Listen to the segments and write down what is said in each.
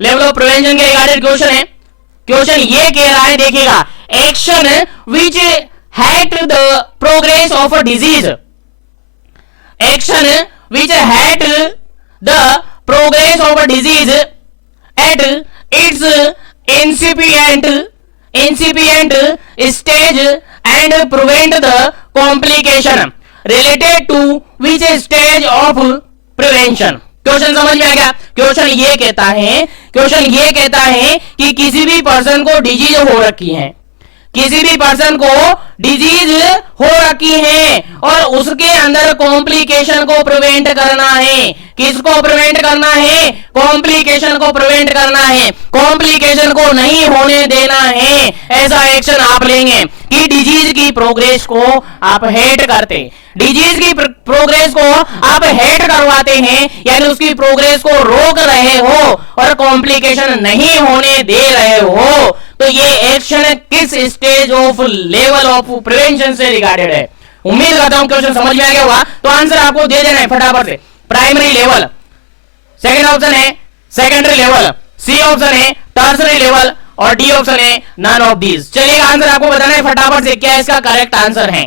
Level of prevention के regarded question है। Question ये कह रहा है, देखिएगा, action which hate the progress of a disease, action which hate the progress of a disease at its incipient stage and prevent the complication related to which stage of prevention। Question समझ में आ गया? Question ये कहता है कि किसी भी पर्सन को डिजीज हो रखी है, किसी भी पर्सन को डिजीज हो रखी है और उसके अंदर कॉम्प्लिकेशन को प्रिवेंट करना है। किसको प्रिवेंट करना है? कॉम्प्लिकेशन को प्रिवेंट करना है, कॉम्प्लिकेशन को नहीं होने देना है। ऐसा एक्शन आप लेंगे कि डिजीज की प्रोग्रेस को आप हेट करते, डिजीज की प्रोग्रेस को आप हेट करवाते हैं, यानी उसकी प्रोग्रेस को रोक रहे हो और कॉम्प्लिकेशन नहीं होने दे रहे हो। तो ये एक्शन किस stage of level of prevention से रिगार्डेड है? उम्मीद करता हूं क्वेश्चन समझ में आ गया होगा। तो आंसर आपको दे देना है फटाफट से। प्राइमरी लेवल, सेकंड ऑप्शन है सेकेंडरी लेवल, सी ऑप्शन है टर्सरी लेवल और डी ऑप्शन है नन ऑफ दीज। चलिए आंसर आपको बताना है फटाफट से, क्या इसका करेक्ट आंसर है।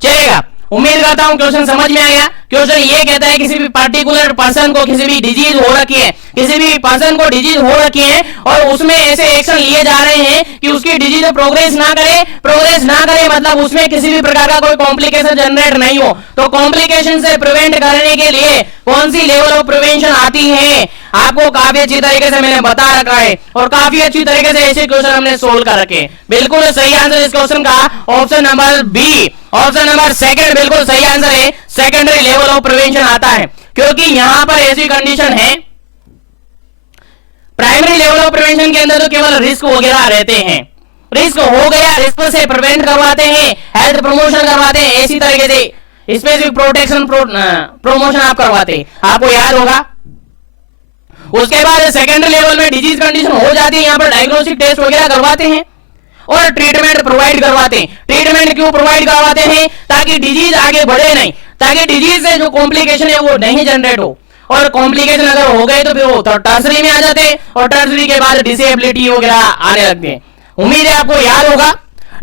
चलेगा, उम्मीद करता हूं क्वेश्चन समझ में आ गया। क्वेश्चन ये कहता है किसी भी पर्टिकुलर पर्सन को किसी भी डिजीज हो रखी है, किसी भी पर्सन को डिजीज हो रखी है और उसमें ऐसे एक्शन लिए जा रहे हैं कि उसकी डिजीज प्रोग्रेस ना करे मतलब उसमें किसी भी प्रकार का कोई कॉम्प्लिकेशन जनरेट नहीं हो। तो कॉम्प्लिकेशन से प्रिवेंट करने के लिए कौन सी लेवल ऑफ प्रिवेंशन आती है, आपको काफी अच्छी तरीके से मैंने बता रखा है और काफी अच्छी तरीके से ऐसे क्वेश्चन हमने सोल्व कर रखे। बिल्कुल सही आंसर इस क्वेश्चन का option number B, option number second बिल्कुल सही आंसर है। सेकेंडरी लेवल ऑफ प्रिवेंशन आता है क्योंकि यहां पर ऐसी कंडीशन है, प्राइमरी लेवल ऑफ प्रिवेंशन के अंदर तो केवल रिस्क वगैरह रहते हैं, रिस्क हो गया, रिस्क से प्रिवेंट करवाते हैं, हेल्थ प्रमोशन करवाते हैं, ऐसी तरीके से स्पेसिफिक प्रोटेक्शन प्रमोशन आप करवाते हैं, आपको याद होगा। उसके बाद सेकेंडरी लेवल में डिजीज कंडीशन हो जाती है, यहां पर डायग्नोस्टिक टेस्ट वगैरह करवाते हैं और ट्रीटमेंट प्रोवाइड करवाते हैं। ट्रीटमेंट क्यों प्रोवाइड करवाते हैं? ताकि डिजीज आगे बढ़े नहीं, ताकि डिजीज से जो कॉम्प्लिकेशन है वो नहीं जनरेट हो, और कॉम्प्लिकेशन अगर हो गए तो फिर वो टर्सरी में आ जाते हैं और टर्सरी के बाद डिसेबिलिटी वगैरह आने लगते हैं। उम्मीद है आपको याद होगा,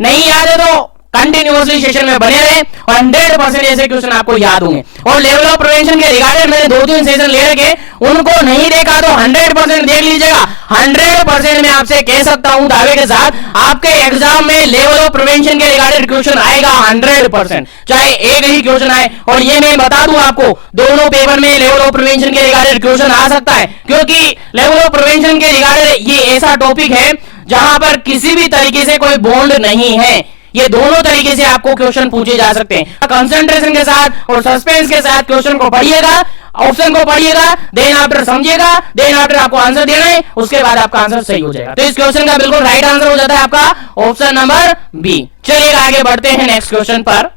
नहीं याद है तो कंटिन्यूअसली सेशन में बने रहे, 100% ऐसे क्वेश्चन आपको याद होंगे। और लेवल ऑफ प्रिवेंशन के रिगार्डेड मैंने 2-3 सेशन ले रखे, उनको नहीं देखा तो 100% देख लीजिएगा। 100% मैं आपसे कह सकता हूं दावे के साथ, आपके एग्जाम में लेवल ऑफ प्रिवेंशन के रिगार्डेड क्वेश्चन आएगा 100%, चाहे एक ही क्वेश्चन आए। और ये मैं बता दूं आपको, दोनों पेपर में लेवल ऑफ प्रिवेंशन के रिगार्डेड क्वेश्चन आ सकता है, क्योंकि लेवल ऑफ प्रिवेंशन के रिगार्डेड ये ऐसा टॉपिक है जहां पर किसी भी तरीके से कोई बॉन्ड नहीं है। ये दोनों तरीके से आपको क्वेश्चन पूछे जा सकते हैं, कंसंट्रेशन के साथ और सस्पेंस के साथ क्वेश्चन को पढ़िएगा, ऑप्शन को पढ़िएगा, देन आफ्टर समझिएगा, देन आफ्टर आपको आंसर देना है, उसके बाद आपका आंसर सही हो जाएगा। तो इस क्वेश्चन का बिल्कुल राइट आंसर हो जाता है आपका ऑप्शन नंबर बी। चलिए आगे बढ़ते हैं नेक्स्ट क्वेश्चन पर।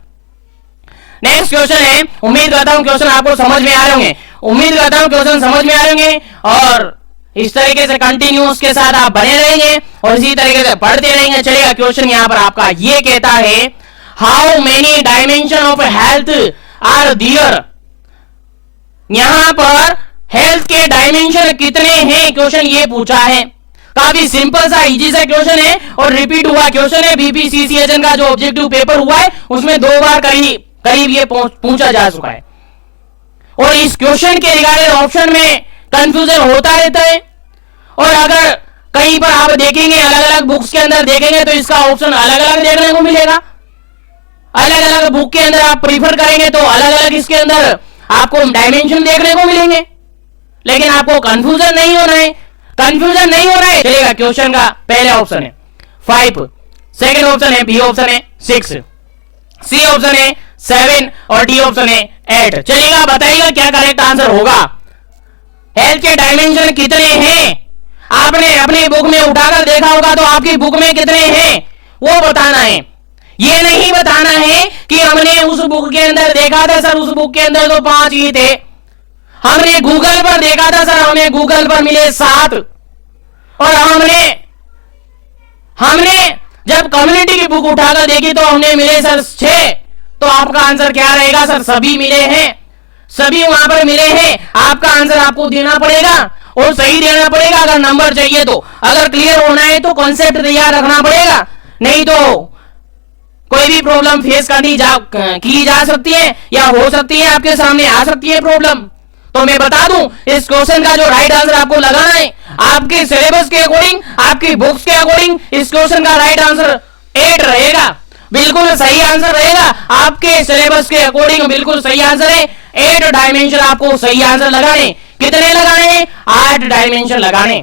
नेक्स्ट क्वेश्चन है, उम्मीद करता हूं क्वेश्चन आपको समझ में आ रहे होंगे, उम्मीद करता हूं क्वेश्चन समझ में आ रहे होंगे और इस तरीके से कंटिन्यूस के साथ आप बने रहेंगे और इसी तरीके से पढ़ते रहेंगे। चलिएगा, क्वेश्चन यहां पर आपका ये कहता है, how many dimension of health are there. यहां पर हेल्थ के डायमेंशन कितने हैं, क्वेश्चन ये पूछा है। काफी सिंपल सा इजी सा क्वेश्चन है और रिपीट हुआ क्वेश्चन है। बीपीसीसीएचएन का जो ऑब्जेक्टिव पेपर हुआ है उसमें 2 बार करीब ये पूछा जा चुका है। और इस क्वेश्चन के रिगार्डिंग ऑप्शन में कंफ्यूजन होता रहता है, और अगर कहीं पर आप देखेंगे अलग अलग बुक्स के अंदर देखेंगे तो इसका ऑप्शन अलग अलग देखने को मिलेगा। अलग अलग बुक के अंदर आप प्रीफर करेंगे तो अलग अलग इसके अंदर आपको डायमेंशन देखने को मिलेंगे, लेकिन आपको कंफ्यूजन नहीं होना है, कंफ्यूजन नहीं हो रहा है। चलेगा, क्वेश्चन का पहले ऑप्शन है 5, सेकंड ऑप्शन है बी ऑप्शन है 6, सी ऑप्शन है 7 और डी ऑप्शन है 8। चलिएगा, बताइएगा क्या करेक्ट आंसर होगा। हेल्थ के डायमेंशन कितने हैं? आपने अपनी बुक में उठाकर देखा होगा तो आपकी बुक में कितने हैं वो बताना है। ये नहीं बताना है कि हमने उस बुक के अंदर देखा था सर, उस बुक के अंदर तो 5 ही थे, हमने गूगल पर देखा था सर, हमें गूगल पर मिले 7, और हमने जब कम्युनिटी की बुक उठाकर देखी तो हमने मिले सर 6। तो आपका आंसर क्या रहेगा सर? सभी मिले हैं, सभी वहां पर मिले हैं, आपका आंसर आपको देना पड़ेगा और सही देना पड़ेगा अगर नंबर चाहिए तो। अगर क्लियर होना है तो कॉन्सेप्ट तैयार रखना पड़ेगा, नहीं तो कोई भी प्रॉब्लम फेस की जा सकती है या हो सकती है, आपके सामने आ सकती है प्रॉब्लम। तो मैं बता दूं, इस क्वेश्चन का जो राइट आंसर आपको लगाना है आपके सिलेबस के अकॉर्डिंग, आपकी बुक्स के अकॉर्डिंग, इस क्वेश्चन का राइट आंसर 8 रहेगा, बिल्कुल सही आंसर रहेगा। आपके सिलेबस के अकॉर्डिंग बिल्कुल सही आंसर है। 8 डायमेंशन आपको सही आंसर लगाने। कितने लगाने? 8 डायमेंशन लगाने।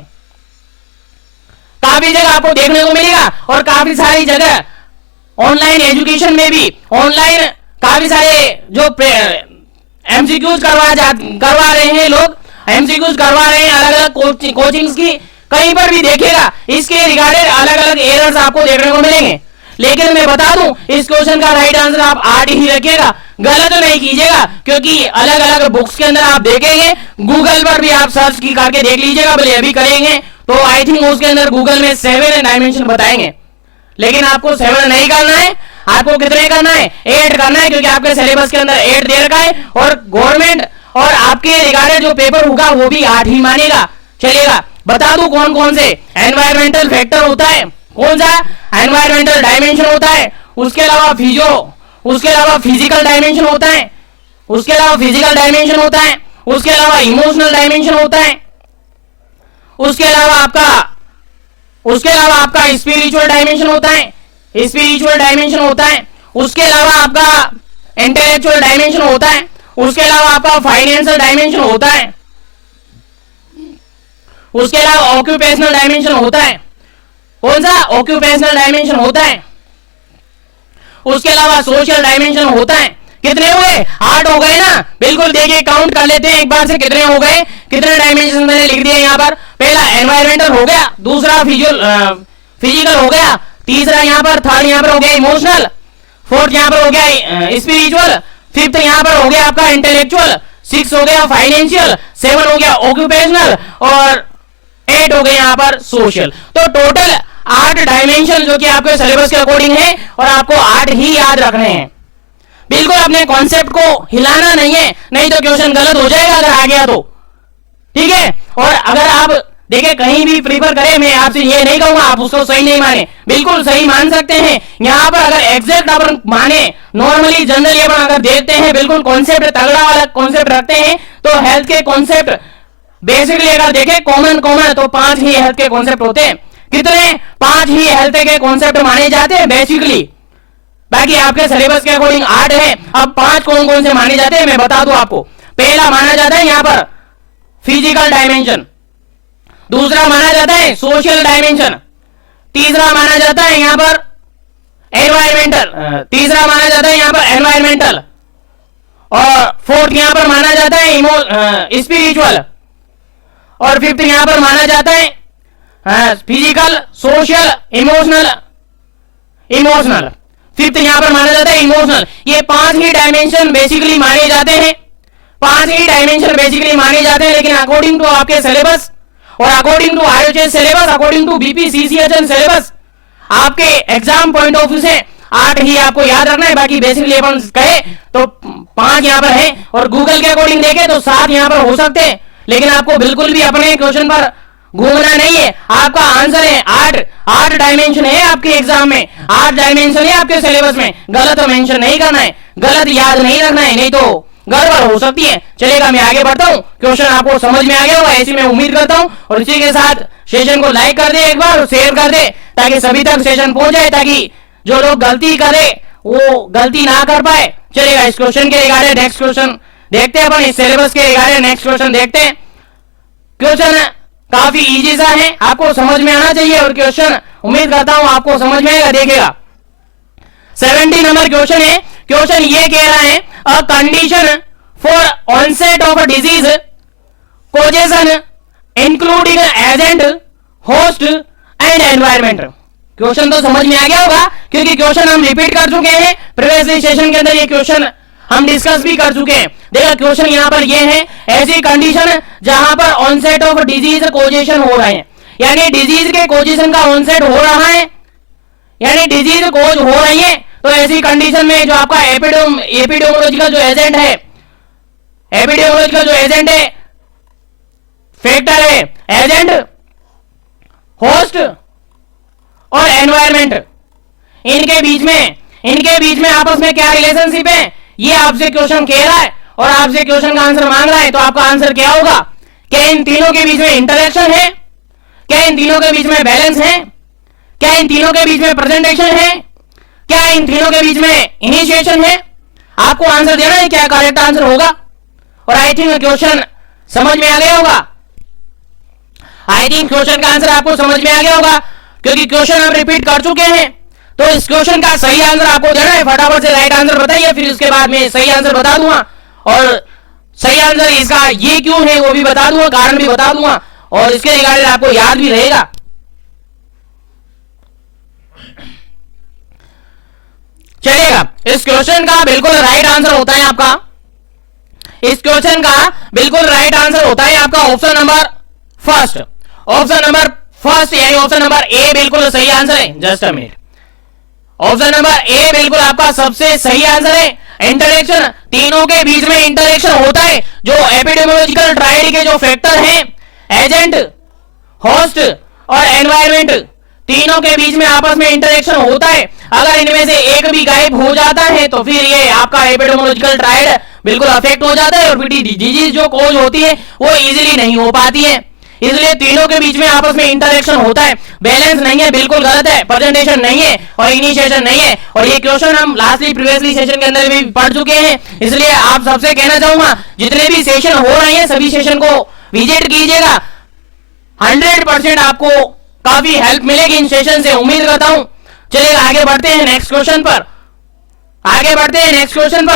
काफी जगह आपको देखने को मिलेगा और काफी सारी जगह ऑनलाइन एजुकेशन में भी ऑनलाइन काफी सारे जो एमसीक्यूज करवा रहे हैं लोग, एमसीक्यूज करवा रहे हैं अलग अलग कोचिंग्स की, कहीं पर भी देखिएगा इसके रिगार्डेड अलग अलग एरर्स आपको देखने को मिलेंगे। लेकिन मैं बता दूं, इस क्वेश्चन का राइट आंसर आप 8 ही रखिएगा, गलत नहीं कीजिएगा, क्योंकि अलग अलग बुक्स के अंदर आप देखेंगे, गूगल पर भी आप सर्च की करके देख लीजिएगा, भले अभी करेंगे तो आई थिंक उसके अंदर गूगल में 7 डायमेंशन बताएंगे, लेकिन आपको 7 नहीं करना है, आपको कितने करना है? 8 करना है, क्योंकि आपके सिलेबस के अंदर 8 दे रखा है और गवर्नमेंट और आपके रिगार्डेड जो पेपर होगा वो भी 8 ही मानेगा, चलेगा। बता दूं कौन कौन से एनवायरमेंटल फैक्टर होता है, कौन सा एनवायरमेंटल डायमेंशन होता है, उसके अलावा उसके अलावा फिजिकल डायमेंशन होता है, उसके अलावा फिजिकल डायमेंशन होता है, उसके अलावा इमोशनल डायमेंशन होता है, उसके अलावा आपका स्पिरिचुअल डायमेंशन होता है, स्पिरिचुअल डायमेंशन होता है, उसके अलावा आपका इंटेलेक्चुअल डायमेंशन होता है, उसके अलावा आपका फाइनेंशियल डायमेंशन होता है, उसके अलावा ऑक्यूपेशनल डायमेंशन होता है। कौन सा? ऑक्यूपेशनल डायमेंशन होता है। उसके अलावा सोशल डायमेंशन होता है। कितने हुए? 8 हो गए ना, बिल्कुल देखिए काउंट कर लेते हैं एक बार से कितने हो गए, कितने डायमेंशन मैंने लिख दिए यहाँ पर। पहला एनवायरमेंटल हो गया, दूसरा फिजिकल हो गया, तीसरा यहाँ पर, थर्ड यहाँ पर हो गया इमोशनल, फोर्थ यहाँ पर हो गया स्पिरिचुअल, फिफ्थ यहाँ पर हो गया आपका इंटेलेक्चुअल, 6 हो गया फाइनेंशियल, 7 हो गया ऑक्यूपेशनल और 8 हो गए यहाँ पर सोशल। तो टोटल 8 डायमेंशन जो कि आपके सिलेबस के अकॉर्डिंग है और आपको 8 ही याद रखने हैं। बिल्कुल अपने कॉन्सेप्ट को हिलाना नहीं है, नहीं तो क्वेश्चन गलत हो जाएगा अगर आ गया तो, ठीक है। और अगर आप देखिए कहीं भी प्रीफर करें, मैं आपसे ये नहीं कहूंगा आप उसको सही नहीं माने, बिल्कुल सही मान सकते हैं। यहाँ पर अगर एग्जैक्ट अपन माने, नॉर्मली जनरली अपन अगर देखते हैं, बिल्कुल कॉन्सेप्ट तगड़ा वाला कॉन्सेप्ट रखते हैं, तो हेल्थ के कॉन्सेप्ट बेसिकली अगर देखें कॉमन तो 5 ही हेल्थ के कॉन्सेप्ट होते हैं। कितने? 5 ही हेल्थ के कॉन्सेप्ट माने जाते हैं बेसिकली, बाकी आपके सिलेबस के अकॉर्डिंग 8 है। अब 5 कौन कौन से माने जाते हैं मैं बता दूं आपको। पहला माना जाता है यहाँ पर फिजिकल डायमेंशन, दूसरा माना जाता है सोशल डायमेंशन, तीसरा माना जाता है यहाँ पर एनवायरमेंटल, और फोर्थ यहाँ पर माना जाता है स्पिरिचुअल, और फिफ्थ यहाँ पर माना जाता है फिजिकल, सोशल, इमोशनल, फिफ्थ यहाँ पर माना जाता है इमोशनल। ये 5 ही डायमेंशन बेसिकली माने जाते हैं, 5 ही डायमेंशन बेसिकली माने जाते हैं। लेकिन अकॉर्डिंग टू आपके सिलेबस और according to IOH syllabus, according to BPCCHN syllabus, आपके एग्जाम पॉइंट ऑफ व्यू से 8 ही आपको याद रखना है। बाकी बेसिकली अपन कहे तो 5 यहाँ पर है, और गूगल के अकॉर्डिंग देखे तो 7 यहाँ पर हो सकते हैं। लेकिन आपको बिल्कुल भी अपने क्वेश्चन पर घूमना नहीं है, आपका आंसर है 8 डायमेंशन है आपके एग्जाम में, 8 डायमेंशन है आपके सिलेबस में। गलत मेंशन नहीं करना है, गलत याद नहीं रखना है, नहीं तो गड़बड़ हो सकती है। चलेगा, मैं आगे बढ़ता हूँ। क्वेश्चन आपको समझ में आ गया होगा ऐसी मैं उम्मीद करता हूँ। और इसी के साथ सेशन को लाइक कर दे एक बार और शेयर कर दे, ताकि सभी तक सेशन पहुंच जाए, ताकि जो लोग गलती करे वो गलती ना कर पाए। चलेगा, इस क्वेश्चन के रिगार्डिंग नेक्स्ट क्वेश्चन देखते हैं अपन, इस सिलेबस के रिगार्डिंग नेक्स्ट क्वेश्चन देखते हैं। क्वेश्चन काफी इजी सा है, आपको समझ में आना चाहिए, और क्वेश्चन उम्मीद करता हूं आपको समझ में आएगा। देखिएगा 70 नंबर क्वेश्चन है। क्वेश्चन ये कह रहा है, a condition for onset of disease causation including agent, host and environment. Question तो समझ में आ गया होगा, क्योंकि क्वेश्चन हम रिपीट कर चुके हैं प्रीवियस सेशन के अंदर, ये क्वेश्चन हम डिस्कस भी कर चुके हैं। देखा क्वेश्चन यहाँ पर ये है, ऐसी कंडीशन जहां पर ऑनसेट ऑफ डिजीज कोजेशन हो रहे हैं, यानी डिजीज के कोजेशन का ऑनसेट हो रहा है, यानी डिजीज कोज हो रही है, तो ऐसी कंडीशन में जो आपका एपिडेमियोलॉजिकल जो एजेंट है, एपिडेमियोलॉजिकल जो एजेंट है, फैक्टर है, एजेंट, होस्ट और एनवायरमेंट, इनके बीच में आपस में क्या रिलेशनशिप है, ये आपसे क्वेश्चन कह रहा है और आपसे क्वेश्चन का आंसर मांग रहा है। तो आपका आंसर क्या होगा? क्या इन तीनों के बीच में इंटरेक्शन है? क्या इन तीनों के बीच में बैलेंस है? क्या इन तीनों के बीच में प्रेजेंटेशन है? क्या इन तीनों के बीच में इनिशिएशन है? आपको आंसर देना है, क्या करेक्ट आंसर होगा। और आई थिंक क्वेश्चन समझ में आ गया होगा। आई थिंक क्वेश्चन का आंसर आपको समझ में आ गया होगा, क्योंकि क्वेश्चन हम रिपीट कर चुके हैं। तो इस क्वेश्चन का सही आंसर आपको देना है। फटाफट से राइट आंसर बताइए, फिर उसके बाद मैं सही आंसर बता दूंगा और सही आंसर इसका ये क्यों है वो भी बता दूंगा, कारण भी बता दूंगा और इसके रिगार्डिंग आपको याद भी रहेगा। चलिएगा, इस क्वेश्चन का बिल्कुल राइट आंसर होता है आपका, इस क्वेश्चन का बिल्कुल राइट आंसर होता है आपका option number first. Option number first यानी ऑप्शन नंबर ए बिल्कुल सही आंसर है। Just a minute, option number A बिल्कुल आपका सबसे सही आंसर है। इंटरेक्शन, तीनों के बीच में इंटरेक्शन होता है। जो एपिडेमियोलॉजिकल ट्रायड के जो फैक्टर हैं, एजेंट, होस्ट और एनवायरमेंट, तीनों के बीच में आपस में इंटरेक्शन होता है। अगर इनमें से एक भी गायब हो जाता है तो फिर ये आपका एपिडेमियोलॉजिकल ट्रायड बिल्कुल अफेक्ट हो जाता है और फिर डिजीज जो कॉज होती है वो इजीली नहीं हो पाती है। इसलिए तीनों के बीच में आपस में इंटरेक्शन होता है। बैलेंस नहीं है, बिल्कुल गलत है। प्रेजेंटेशन नहीं है और इनिशिएशन नहीं है। और ये क्वेश्चन हम लास्टली प्रीवियसली सेशन के अंदर भी पढ़ चुके हैं। इसलिए आप सबसे कहना चाहूंगा, जितने भी सेशन हो रहे हैं सभी सेशन को विजिट कीजिएगा। 100% आपको काफी हेल्प मिलेगी इन सेशन से, उम्मीद करता हूं। चलिए आगे बढ़ते हैं नेक्स्ट क्वेश्चन पर।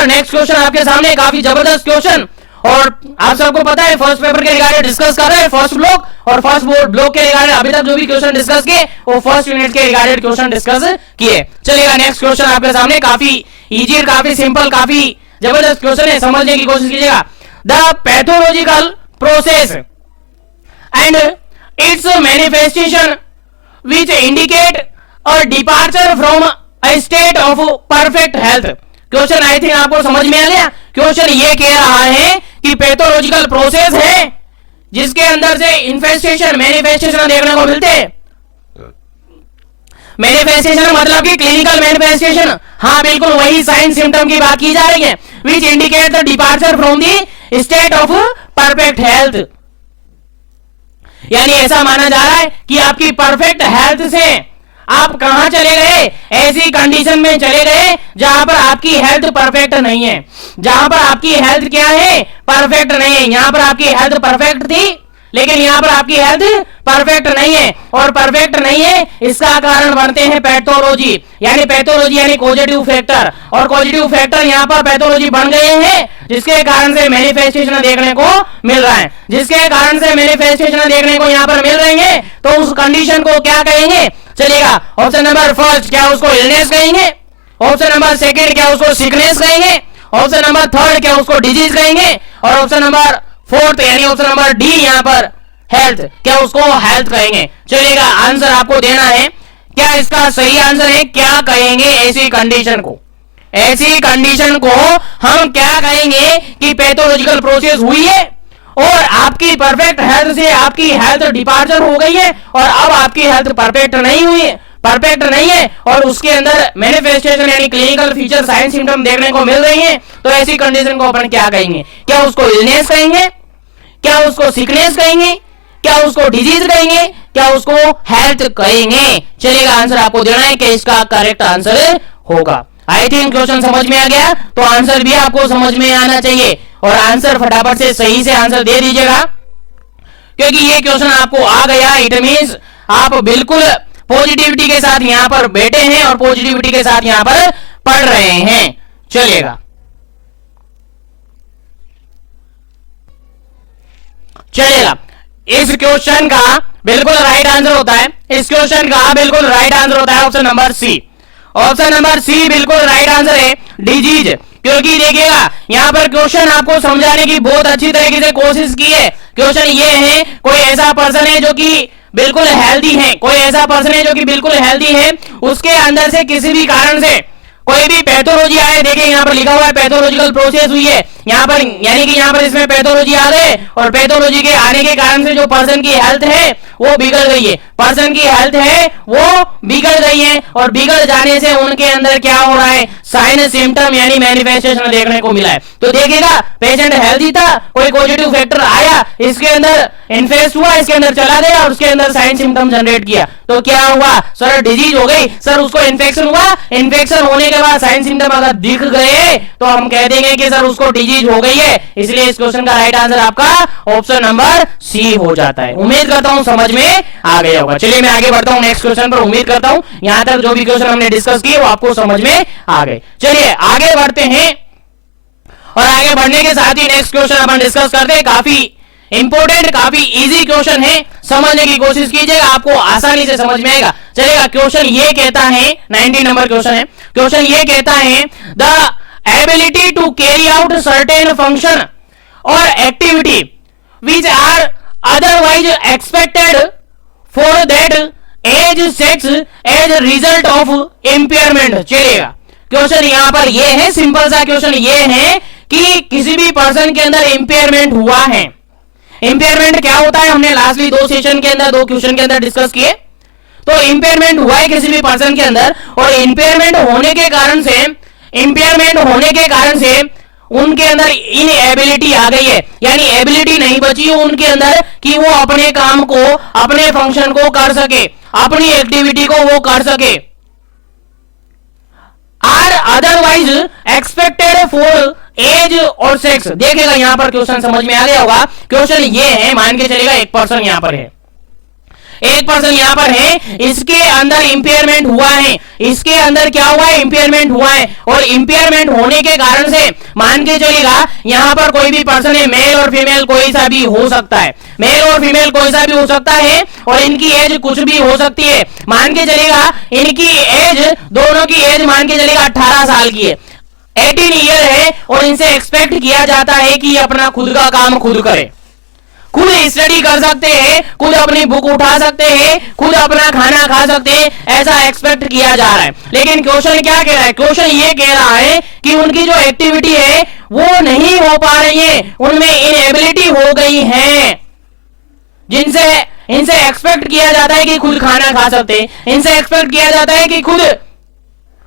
नेक्स्ट क्वेश्चन आपके सामने काफी जबरदस्त क्वेश्चन, और आप सबको पता है फर्स्ट पेपर के रिगार्डिंग डिस्कस कर रहे हैं, फर्स्ट ब्लॉक और फर्स्ट ब्लॉक के रिगार्डिंग अभी तक जो भी क्वेश्चन डिस्कस किए वो फर्स्ट यूनिट के रिगार्डिंग क्वेश्चन डिस्कस किए। चलिएगा, नेक्स्ट क्वेश्चन आपके सामने काफी इजी, काफी सिंपल, काफी जबरदस्त क्वेश्चन है, समझने की कोशिश कीजिएगा। The pathological process and its manifestation which indicate और departure from a state of perfect health. Question I think आपको समझ में आ गया। क्वेश्चन ये कह रहा है कि पैथोलॉजिकल प्रोसेस है जिसके अंदर से इन्फेस्टेशन, मैनिफेस्टेशन देखने को मिलते हैं। मैनिफेस्टेशन मतलब कि क्लिनिकल मैनिफेस्टेशन, हाँ बिल्कुल वही साइन सिम्टम की बात की जा रही है। Which indicate the departure from the state of perfect health, यानी ऐसा माना जा रहा है कि आपकी परफेक्ट हेल्थ से आप कहां चले गए, ऐसी कंडीशन में चले गए जहां पर आपकी हेल्थ परफेक्ट नहीं है। जहां पर आपकी हेल्थ क्या है, परफेक्ट नहीं है। यहां पर आपकी हेल्थ परफेक्ट थी लेकिन यहां पर आपकी हेल्थ परफेक्ट नहीं है, और परफेक्ट नहीं है इसका कारण बनते हैं पैथोलॉजी, यानी पैथोलॉजी यानी पॉजिटिव फैक्टर, और पॉजिटिव फैक्टर यहां पर पैथोलॉजी बन गए हैं जिसके कारण से मैनिफेस्टेशन देखने को मिल रहा है। जिसके कारण से मैनिफेस्टेशन देखने को यहां पर मिल रही है तो उस कंडीशन को क्या कहेंगे? चलिएगा, ऑप्शन नंबर फर्स्ट क्या उसको इलनेस कहेंगे, ऑप्शन नंबर सेकंड क्या उसको सिकनेस कहेंगे, ऑप्शन नंबर थर्ड क्या उसको डिजीज कहेंगे, और ऑप्शन नंबर फोर्थ यानी ऑप्शन नंबर डी यहां पर हेल्थ, क्या उसको हेल्थ कहेंगे। चलिएगा, आंसर आपको देना है। क्या इसका सही आंसर है, क्या कहेंगे ऐसी कंडीशन को? ऐसी कंडीशन को हम क्या कहेंगे कि पैथोलॉजिकल प्रोसेस हुई है और आपकी परफेक्ट हेल्थ से आपकी हेल्थ डिपार्चर हो गई है और अब आपकी हेल्थ परफेक्ट नहीं हुई है, परफेक्ट नहीं है, और उसके अंदर मैनिफेस्टेशन यानी क्लिनिकल फीचर, साइन सिम्टम देखने को मिल रही है। तो ऐसी कंडीशन को अपन क्या कहेंगे? क्या उसको इलनेस कहेंगे, क्या उसको सिकनेस कहेंगे, क्या उसको डिजीज कहेंगे, क्या उसको हेल्थ कहेंगे? चलिएगा, आंसर आपको देना है कि इसका करेक्ट आंसर होगा। आई थिंक क्वेश्चन समझ में आ गया, तो आंसर भी आपको समझ में आना चाहिए और आंसर फटाफट से सही से आंसर दे दीजिएगा, क्योंकि ये क्वेश्चन आपको आ गया। इट मींस आप बिल्कुल पॉजिटिविटी के साथ यहां पर बैठे हैं और पॉजिटिविटी के साथ यहां पर पढ़ रहे हैं। चलिएगा, इस क्वेश्चन का बिल्कुल राइट आंसर होता है, इस क्वेश्चन का बिल्कुल राइट आंसर होता है option number C. Option number C बिल्कुल राइट आंसर है, डिजीज। क्योंकि देखिएगा यहां पर क्वेश्चन आपको समझाने की बहुत अच्छी तरीके से कोशिश की है। क्वेश्चन ये है, कोई ऐसा पर्सन है जो कि बिल्कुल हेल्दी है, कोई ऐसा पर्सन है जो कि बिल्कुल हेल्दी है, उसके अंदर से किसी भी कारण से कोई भी पैथोलॉजी आए, देखिए यहाँ पर लिखा हुआ है पैथोलॉजिकल प्रोसेस हुई है यहाँ पर, यानी कि यहाँ पर इसमें पैथोलॉजी आ गए और पैथोलॉजी के आने के कारण से जो पर्सन की हेल्थ है वो बिगड़ गई है, पर्सन की हेल्थ है वो बिगड़ गई है, और बिगड़ जाने से उनके अंदर क्या हो रहा है, साइन सिम्टम यानी मैनिफेस्टेशन देखने को मिला है। तो देखिएगा पेशेंट हेल्थी था, कोई पॉजिटिव फैक्टर आया, इसके अंदर इन्फेस्ट हुआ, इसके अंदर चला गया और उसके अंदर साइन सिम्टम जनरेट किया, तो क्या हुआ सर, डिजीज हो गई सर, उसको इन्फेक्शन हुआ, इन्फेक्शन होने के बाद साइन सिम्टम अगर दिख गए तो हम कह देंगे कि सर उसको डिजीज हो गई है। इसलिए इस क्वेश्चन का राइट आंसर आपका ऑप्शन नंबर सी हो जाता है। उम्मीद करता हूं समझ में आ गया होगा। चलिए मैं आगे बढ़ता हूं नेक्स्ट क्वेश्चन पर। उम्मीद करता हूं यहां तक जो भी क्वेश्चन हमने डिस्कस किए वो आपको समझ में आ गए। चलिए आगे बढ़ते हैं और आगे बढ़ने के साथ ही नेक्स्ट क्वेश्चन अपन डिस्कस करते हैं। काफी इंपॉर्टेंट, काफी इजी क्वेश्चन है, समझने की कोशिश कीजिएगा, आपको आसानी से समझ में आएगा। चलेगा, क्वेश्चन ये कहता है, 19 नंबर क्वेश्चन है, क्वेश्चन ये कहता है the ability to carry out certain function और activity which are otherwise expected for that age sex as result of impairment. चलेगा, क्वेश्चन यहां पर ये है, सिंपल सा क्वेश्चन ये है कि किसी भी पर्सन के अंदर इंपेयरमेंट हुआ है। इंपेयरमेंट क्या होता है, हमने लास्टली दो सेशन के अंदर, दो क्वेश्चन के अंदर डिस्कस किए। तो इंपेयरमेंट हुआ है किसी भी पर्सन के अंदर, और इंपेयरमेंट होने के कारण से, इंपेयरमेंट होने के कारण से उनके अंदर इनएबिलिटी आ गई है, यानी एबिलिटी नहीं बची है उनके अंदर कि वो अपने काम को, अपने फंक्शन को कर सके, अपनी एक्टिविटी को वो कर सके। Are otherwise expected for age और सेक्स। देखिएगा यहां पर क्वेश्चन समझ में आ गया होगा। क्वेश्चन ये है, मान के चलेगा एक पर्सन यहां पर है, एक पर्सन यहां पर है, इसके अंदर इंपेयरमेंट हुआ है, इसके अंदर क्या हुआ है, इंपेयरमेंट हुआ है, और इंपेयरमेंट होने के कारण से मान के चलेगा यहां पर कोई भी पर्सन है, मेल और फीमेल कोई सा भी हो सकता है, मेल और फीमेल कोई सा भी हो सकता है, और इनकी एज कुछ भी हो सकती है। मान के चलेगा इनकी एज, दोनों की एज मान के चलेगा 18 साल की है, 18 ईयर है, और इनसे एक्सपेक्ट किया जाता है कि अपना खुद का काम खुद करे, खुद स्टडी कर सकते हैं, खुद अपनी बुक उठा सकते हैं, खुद अपना खाना खा सकते हैं, ऐसा एक्सपेक्ट किया जा रहा है। लेकिन क्वेश्चन क्या कह रहा है, क्वेश्चन ये कह रहा है कि उनकी जो एक्टिविटी है वो नहीं हो पा रही है, उनमें इनएबिलिटी हो गई है, जिनसे इनसे एक्सपेक्ट किया जाता है कि खुद खाना खा सकते हैं, इनसे एक्सपेक्ट किया जाता है कि खुद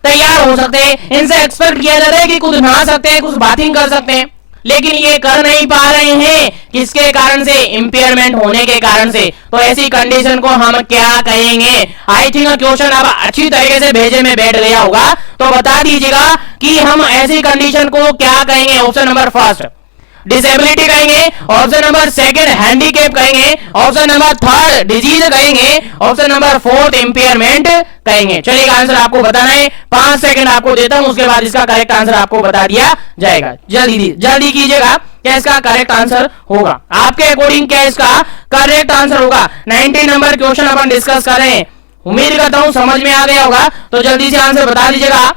तैयार हो सकते हैं, इनसे एक्सपेक्ट किया जाता है कि खुद नहा सकते हैं, कुछ बाथिंग कर सकते हैं, लेकिन ये कर नहीं पा रहे हैं, किसके कारण से, इंपेयरमेंट होने के कारण से। तो ऐसी कंडीशन को हम क्या कहेंगे। आई थिंक क्वेश्चन अब अच्छी तरीके से भेजे में बैठ गया होगा, तो बता दीजिएगा कि हम ऐसी कंडीशन को क्या कहेंगे। ऑप्शन नंबर फर्स्ट डिसेबिलिटी कहेंगे, ऑप्शन नंबर सेकंड हैंडीकैप कहेंगे, ऑप्शन नंबर थर्ड डिजीज कहेंगे, ऑप्शन नंबर फोर्थ इंपेयरमेंट कहेंगे। चलिए आंसर आपको बताना है, 5 सेकंड आपको देता हूं, उसके बाद इसका करेक्ट आंसर आपको बता दिया जाएगा। जल्दी कीजिएगा, क्या इसका करेक्ट आंसर होगा, आपके अकॉर्डिंग क्या इसका करेक्ट आंसर होगा। 19 नंबर क्वेश्चन अपन डिस्कस कर रहे हैं, उम्मीद करता हूं समझ में आ गया होगा, तो जल्दी से आंसर बता दीजिएगा।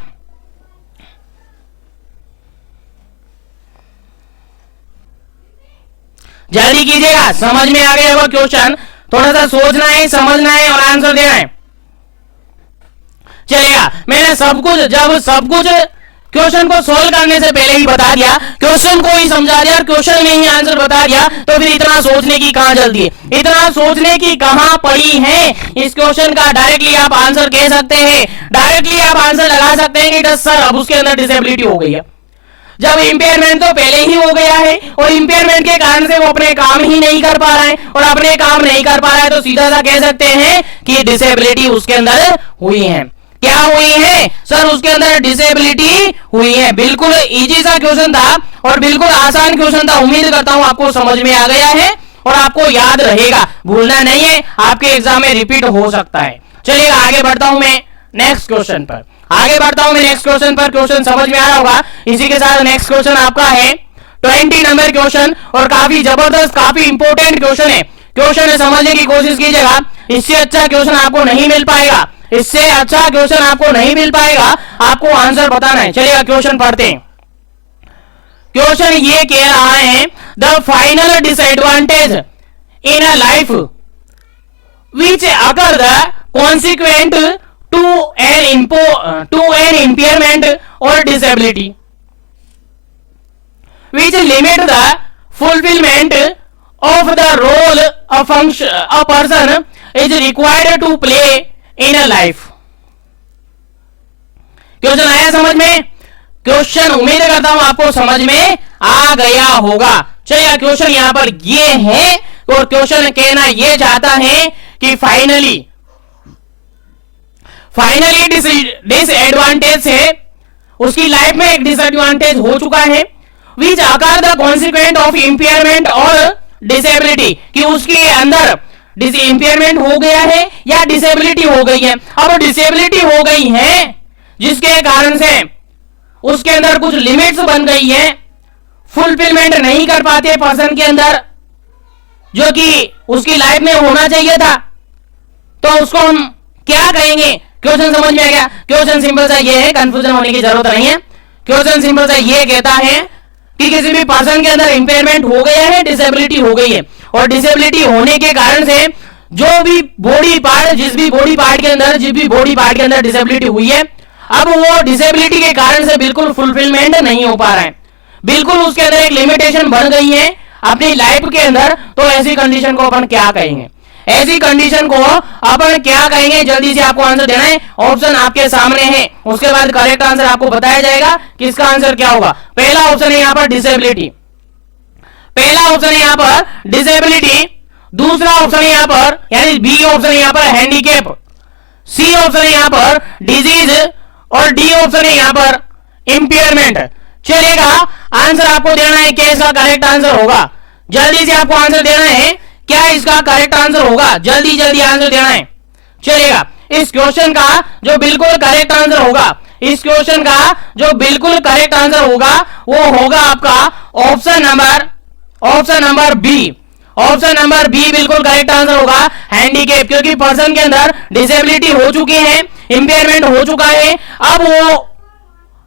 जल्दी कीजिएगा, समझ में आ गया होगा क्वेश्चन, थोड़ा सा सोचना है, समझना है और आंसर देना है। चलिएगा, मैंने सब कुछ क्वेश्चन को सोल्व करने से पहले ही बता दिया, क्वेश्चन को ही समझा दिया, क्वेश्चन में ही आंसर बता दिया, तो फिर इतना सोचने की कहां जल्दी है, इतना सोचने की कहां पड़ी है। इस क्वेश्चन का डायरेक्टली आप आंसर कह सकते हैं, डायरेक्टली आप आंसर लगा सकते हैं कि सर अब उसके अंदर डिसेबिलिटी हो गई है, जब इंपेयरमेंट तो पहले ही हो गया है और इंपेयरमेंट के कारण से वो अपने काम ही नहीं कर पा रहा है, और अपने काम नहीं कर पा रहा है तो सीधा सा कह सकते हैं कि डिसेबिलिटी उसके अंदर हुई है। क्या हुई है सर, उसके अंदर डिसेबिलिटी हुई है। बिल्कुल इजी सा क्वेश्चन था और बिल्कुल आसान क्वेश्चन था। उम्मीद करता हूं आपको समझ में आ गया है और आपको याद रहेगा, भूलना नहीं है, आपके एग्जाम में रिपीट हो सकता है। चलिए आगे बढ़ता हूं मैं नेक्स्ट क्वेश्चन पर, आगे बढ़ता हूं मैं नेक्स्ट क्वेश्चन पर। क्वेश्चन समझ में आ रहा होगा, इसी के साथ नेक्स्ट क्वेश्चन आपका है 20 नंबर क्वेश्चन, और काफी जबरदस्त, काफी इंपॉर्टेंट क्वेश्चन है। क्वेश्चन है, समझने की कोशिश कीजिएगा, इससे अच्छा क्वेश्चन आपको नहीं मिल पाएगा, इससे अच्छा क्वेश्चन आपको नहीं मिल पाएगा, आपको आंसर बताना है। चलिएगा क्वेश्चन पढ़ते हैं। क्वेश्चन ये कह रहा है the final disadvantage in a life which occur the consequent to an impairment or disability which limit the fulfillment of the role a person is required to play in a life. Question आया समझ में? Question उम्मीद करता हूं आपको समझ में आ गया होगा. चलिए क्वेश्चन यहां पर ये है और क्वेश्चन कहना ये चाहता है कि फाइनली डिसएडवांटेज है, उसकी लाइफ में एक डिसएडवांटेज हो चुका है, विच आकार द कॉन्सिक्वेंट ऑफ इंपेयरमेंट और डिसेबिलिटी, कि उसके अंदर इंपेयरमेंट हो गया है या डिसेबिलिटी हो गई है. अब डिसेबिलिटी हो गई है जिसके कारण से उसके अंदर कुछ लिमिट्स बन गई है, फुलफिलमेंट नहीं कर पाते पर्सन के अंदर जो कि उसकी लाइफ में होना चाहिए था, तो उसको हम क्या कहेंगे? क्वेश्चन समझ में आ गया? क्वेश्चन सिंपल सा ये है, कंफ्यूजन होने की जरूरत नहीं है. क्वेश्चन सिंपल सा ये कहता है कि किसी भी पर्सन के अंदर इंपेयरमेंट हो गया है, डिसेबिलिटी हो गई है, और डिसेबिलिटी होने के कारण से जो भी बॉडी पार्ट जिस भी बॉडी पार्ट के अंदर डिसेबिलिटी हुई है, अब वो डिसेबिलिटी के कारण से बिल्कुल फुलफिलमेंट नहीं हो पा रहा है, बिल्कुल उसके अंदर एक लिमिटेशन बन गई है अपनी लाइफ के अंदर. तो ऐसी कंडीशन को अपन क्या कहेंगे? ऐसी कंडीशन को अपन क्या कहेंगे? जल्दी से आपको आंसर देना है. ऑप्शन आपके सामने है, उसके बाद करेक्ट आंसर आपको बताया जाएगा कि इसका आंसर क्या होगा. पहला ऑप्शन है यहां पर डिसेबिलिटी, पहला ऑप्शन है यहां पर डिसेबिलिटी. दूसरा ऑप्शन है यहां पर यानी बी ऑप्शन है यहां पर हैंडीकैप, सी ऑप्शन है यहां पर डिजीज और डी ऑप्शन है यहां पर इंपेयरमेंट. चलेगा, आंसर आपको देना है. क्या इसका करेक्ट आंसर होगा? जल्दी से आपको आंसर देना है. क्या इसका करेक्ट आंसर होगा? जल्दी जल्दी आंसर देना है. चलेगा, इस क्वेश्चन का जो बिल्कुल करेक्ट आंसर होगा, इस क्वेश्चन का जो बिल्कुल करेक्ट आंसर होगा वो होगा आपका option number B. Option number B बिल्कुल करेक्ट आंसर होगा, हैंडीकैप. क्योंकि पर्सन के अंदर डिसेबिलिटी हो चुकी है, इंपेयरमेंट हो चुका है, अब वो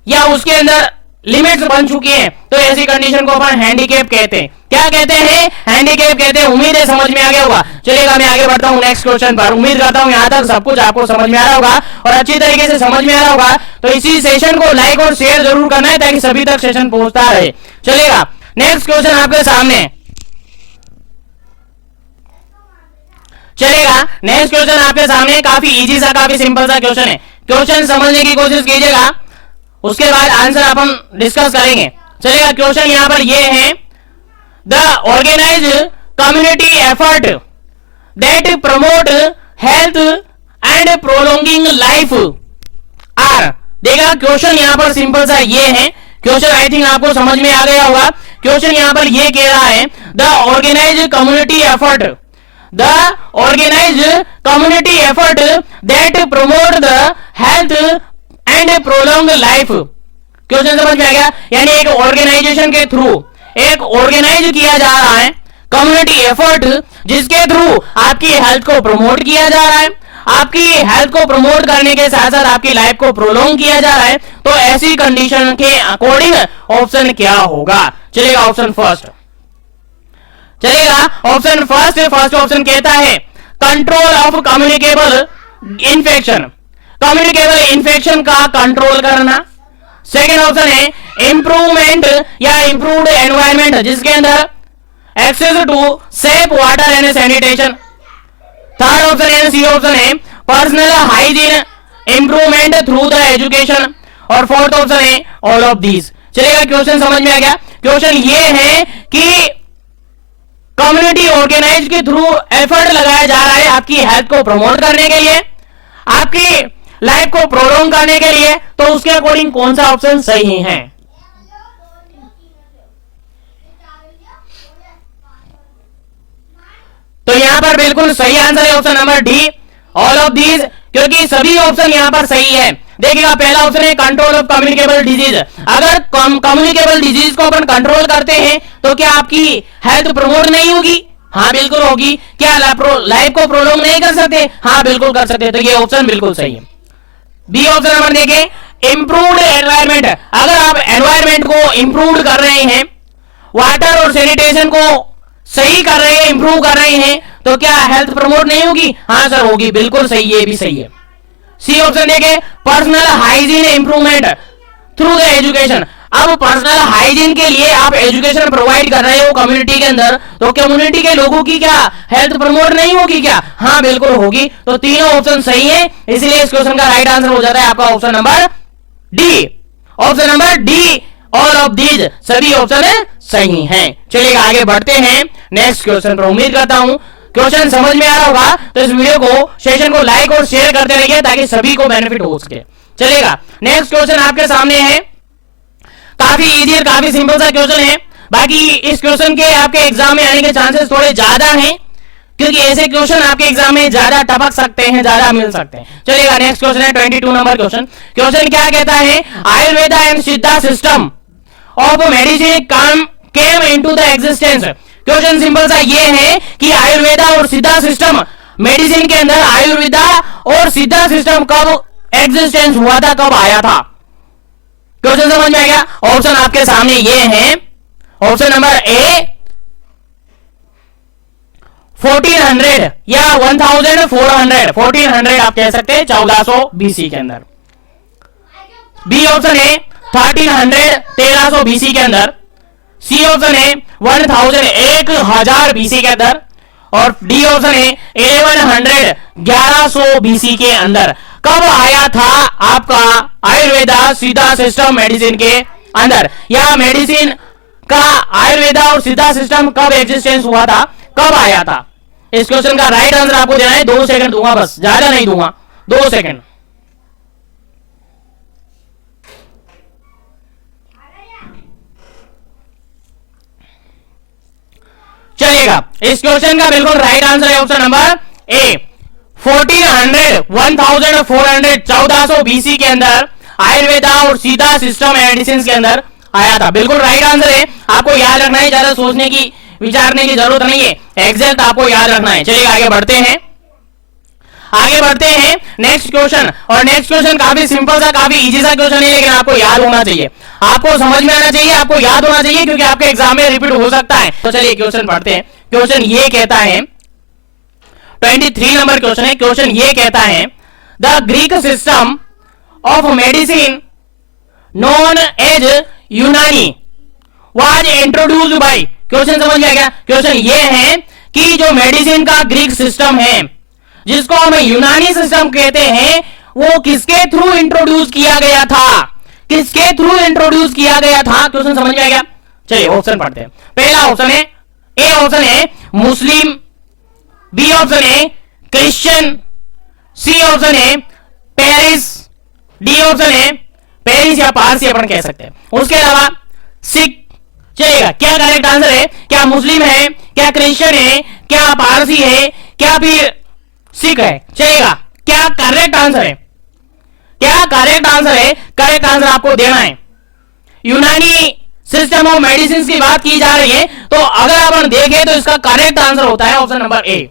या उसके अंदर लिमिट्स बन चुकी हैं, तो ऐसी कंडीशन को अपन हैंडीकैप कहते हैं. क्या कहते हैं? हैंडीकैप कहते हैं. उम्मीद है समझ में आ गया होगा. चलेगा, मैं आगे बढ़ता हूं नेक्स्ट क्वेश्चन पर. उम्मीद करता हूं यहां तक सब कुछ आपको समझ में आ रहा होगा और अच्छी तरीके से समझ में आ रहा होगा. तो इसी सेशन को लाइक और शेयर जरूर करना है ताकि सभी तक सेशन पहुंचता रहे. चलेगा, नेक्स्ट क्वेश्चन आपके सामने. चलेगा, नेक्स्ट क्वेश्चन आपके सामने काफी इजी सा, काफी सिंपल सा क्वेश्चन है. क्वेश्चन समझने की कोशिश कीजिएगा, उसके बाद आंसर अपन डिस्कस करेंगे. चलेगा, क्वेश्चन यहां पर ये है, the organize community effort that promote health and prolonging life are. देखा, क्वेश्चन यहां पर सिंपल सा ये है. क्वेश्चन आई थिंक आपको समझ में आ गया होगा. क्वेश्चन यहां पर ये कह रहा है, the organize community effort that promote the health and prolong life. Question समझ में आ गया? यानी एक ऑर्गेनाइजेशन के थ्रू एक ऑर्गेनाइज किया जा रहा है कम्युनिटी एफर्ट, जिसके थ्रू आपकी हेल्थ को प्रमोट किया जा रहा है, आपकी हेल्थ को प्रमोट करने के साथ साथ आपकी लाइफ को प्रोलॉन्ग किया जा रहा है. तो ऐसी कंडीशन के अकॉर्डिंग ऑप्शन क्या होगा? चलेगा, ऑप्शन फर्स्ट. चलेगा, ऑप्शन फर्स्ट ऑप्शन कहता है control of communicable infection, communicable infection का कंट्रोल करना. सेकेंड ऑप्शन है इंप्रूवमेंट या इंप्रूव्ड एनवायरमेंट, जिसके अंदर access to safe water and sanitation. Third option है, सी ऑप्शन है personal hygiene improvement through the education. और फोर्थ ऑप्शन है ऑल ऑफ दीज. चलेगा, क्वेश्चन समझ में आ गया? क्वेश्चन ये है कि कम्युनिटी ऑर्गेनाइज के थ्रू एफर्ट लगाया जा रहा है आपकी हेल्थ को प्रमोट करने के लिए, आपकी लाइफ को प्रोलॉन्ग करने के लिए. तो उसके अकॉर्डिंग कौन सा ऑप्शन सही है? तो यहां पर बिल्कुल सही आंसर है option number D, all of these. क्योंकि सभी ऑप्शन यहां पर सही है. देखिएगा, पहला ऑप्शन है कंट्रोल ऑफ कम्युनिकेबल डिजीज. अगर कम्युनिकेबल डिजीज को अपन कंट्रोल करते हैं तो क्या आपकी हेल्थ प्रमोट नहीं होगी? हाँ बिल्कुल होगी. क्या लाइफ को प्रोलॉन्ग नहीं कर सकते? हाँ बिल्कुल कर सकते. तो ये ऑप्शन बिल्कुल सही है. बी ऑप्शन नंबर देखें, इंप्रूव्ड एनवायरमेंट. अगर आप एनवायरमेंट को इंप्रूव कर रहे हैं, वाटर और सैनिटेशन को सही कर रहे हैं, इंप्रूव कर रहे हैं, तो क्या हेल्थ प्रमोट नहीं होगी? हाँ सर होगी, बिल्कुल सही है, ये भी सही है. सी ऑप्शन देखे personal hygiene improvement through the education. अब पर्सनल हाइजीन के लिए आप एजुकेशन प्रोवाइड कर रहे हो कम्युनिटी के अंदर, तो कम्युनिटी के लोगों की क्या हेल्थ प्रमोट नहीं होगी क्या? हाँ बिल्कुल होगी। तो तीनों ऑप्शन सही है, इसलिए इस क्वेश्चन का राइट आंसर हो जाता है आपका option number D. Option number D, all of these, सभी ऑप्शन सही हैं। चलिए आगे बढ़ते हैं नेक्स्ट क्वेश्चन पर। उम्मीद करता हूं क्वेश्चन समझ में आ रहा होगा, तो इस वीडियो को सेशन को लाइक और शेयर करते रहिए ताकि सभी को बेनिफिट हो सके। चलेगा नेक्स्ट क्वेश्चन आपके सामने है, काफी इजी और काफी सिंपल सा क्वेश्चन है। बाकी इस क्वेश्चन के आपके एग्जाम में आने के चांसेस थोड़े ज्यादा हैं, क्योंकि ऐसे क्वेश्चन आपके एग्जाम में ज्यादा टपक सकते हैं, ज्यादा मिल सकते हैं। चलिएगा नेक्स्ट क्वेश्चन है 22 नंबर क्वेश्चन। क्वेश्चन क्या कहता है, आयुर्वेदा एंड सिद्धा system of medicine came into the existence. Question simple सा ये है कि आयुर्वेदा और सिद्धा सिस्टम, मेडिसिन के अंदर आयुर्वेदा और सिद्धा सिस्टम कब एग्जिस्टेंस हुआ था, कब आया था? क्वेश्चन समझ में आ गया? ऑप्शन आपके सामने ये है, ऑप्शन नंबर ए 1400 या 1400, 1400 आप कह सकते हैं 1400 बीसी के अंदर। बी ऑप्शन है 1300, 1300 बीसी के अंदर। सी ऑप्शन है 1000 बीसी के अंदर। और डी ऑप्शन है 1100, 1100 बीसी के अंदर। कब आया था आपका आयुर्वेदा सिद्धा सिस्टम मेडिसिन के अंदर, या मेडिसिन का आयुर्वेदा और सिद्धा सिस्टम कब एग्जिस्टेंस हुआ था, कब आया था? इस क्वेश्चन का राइट आंसर आपको देना है। 2 सेकंड दूंगा, बस ज्यादा नहीं दूंगा, 2 सेकंड। चलिएगा इस क्वेश्चन का बिल्कुल राइट आंसर है ऑप्शन नंबर ए 1400, 1400, 1400 बीसी के अंदर आयुर्वेदा और सीधा सिस्टम मेडिसिन के अंदर आया था। बिल्कुल राइट आंसर है, आपको याद रखना है, ज्यादा सोचने की विचारने की जरूरत नहीं है, एग्जैक्ट आपको याद रखना है। चलिए आगे बढ़ते हैं, आगे बढ़ते हैं नेक्स्ट क्वेश्चन। और नेक्स्ट क्वेश्चन काफी सिंपल सा, काफी इजी सा क्वेश्चन है, लेकिन आपको याद होना चाहिए, आपको समझ में आना चाहिए, आपको याद होना चाहिए, क्योंकि आपके एग्जाम में रिपीट हो सकता है। तो चलिए क्वेश्चन पढ़ते हैं। क्वेश्चन ये कहता है, 23 नंबर क्वेश्चन है। क्वेश्चन ये कहता है, the Greek system of medicine known as Unani was introduced by. Question समझ में आ गया? क्वेश्चन ये है कि जो मेडिसिन का ग्रीक सिस्टम है, जिसको हम यूनानी सिस्टम कहते हैं, वो किसके थ्रू इंट्रोड्यूस किया गया था, किसके थ्रू इंट्रोड्यूस किया गया था? क्वेश्चन समझ में आ गया? चलिए ऑप्शन पढ़ते हैं। पहला ऑप्शन है, ए ऑप्शन है मुस्लिम, बी ऑप्शन है क्रिश्चियन, सी ऑप्शन है पेरिस, डी ऑप्शन है पेरिस या पारसी अपन कह सकते हैं, उसके अलावा सिख। चलेगा, क्या करेक्ट आंसर है? क्या मुस्लिम है, क्या क्रिश्चियन है, क्या पारसी है, क्या फिर सिख है? चलेगा, क्या करेक्ट आंसर है? क्या करेक्ट आंसर है? करेक्ट आंसर आपको देना है। यूनानी सिस्टम ऑफ मेडिसिन की बात की जा रही है, तो अगर अपन देखें तो इसका करेक्ट आंसर होता है ऑप्शन नंबर ए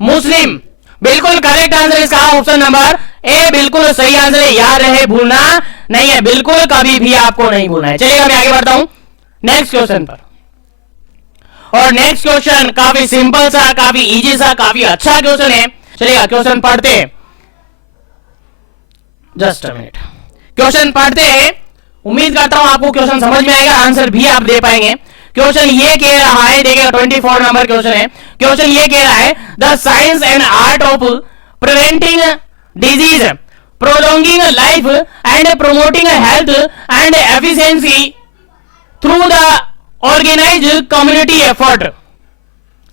मुस्लिम। बिल्कुल करेक्ट आंसर इसका ऑप्शन नंबर ए, बिल्कुल सही आंसर है, याद रहे, भूलना नहीं है, बिल्कुल कभी भी आपको नहीं भूलना है। चलिएगा मैं आगे बढ़ता हूं नेक्स्ट क्वेश्चन पर। और नेक्स्ट क्वेश्चन काफी सिंपल सा, काफी इजी सा, काफी अच्छा क्वेश्चन है। चलिएगा क्वेश्चन पढ़ते हैं, जस्ट अ मिनट, क्वेश्चन पढ़ते हैं। उम्मीद करता हूं आपको क्वेश्चन समझ में आएगा, आंसर भी आप दे पाएंगे। क्वेश्चन ये कह रहा है, देखिए 24 नंबर क्वेश्चन है। क्वेश्चन ये कह रहा है, the science and art of preventing disease, prolonging life and promoting health and efficiency through the organized community effort.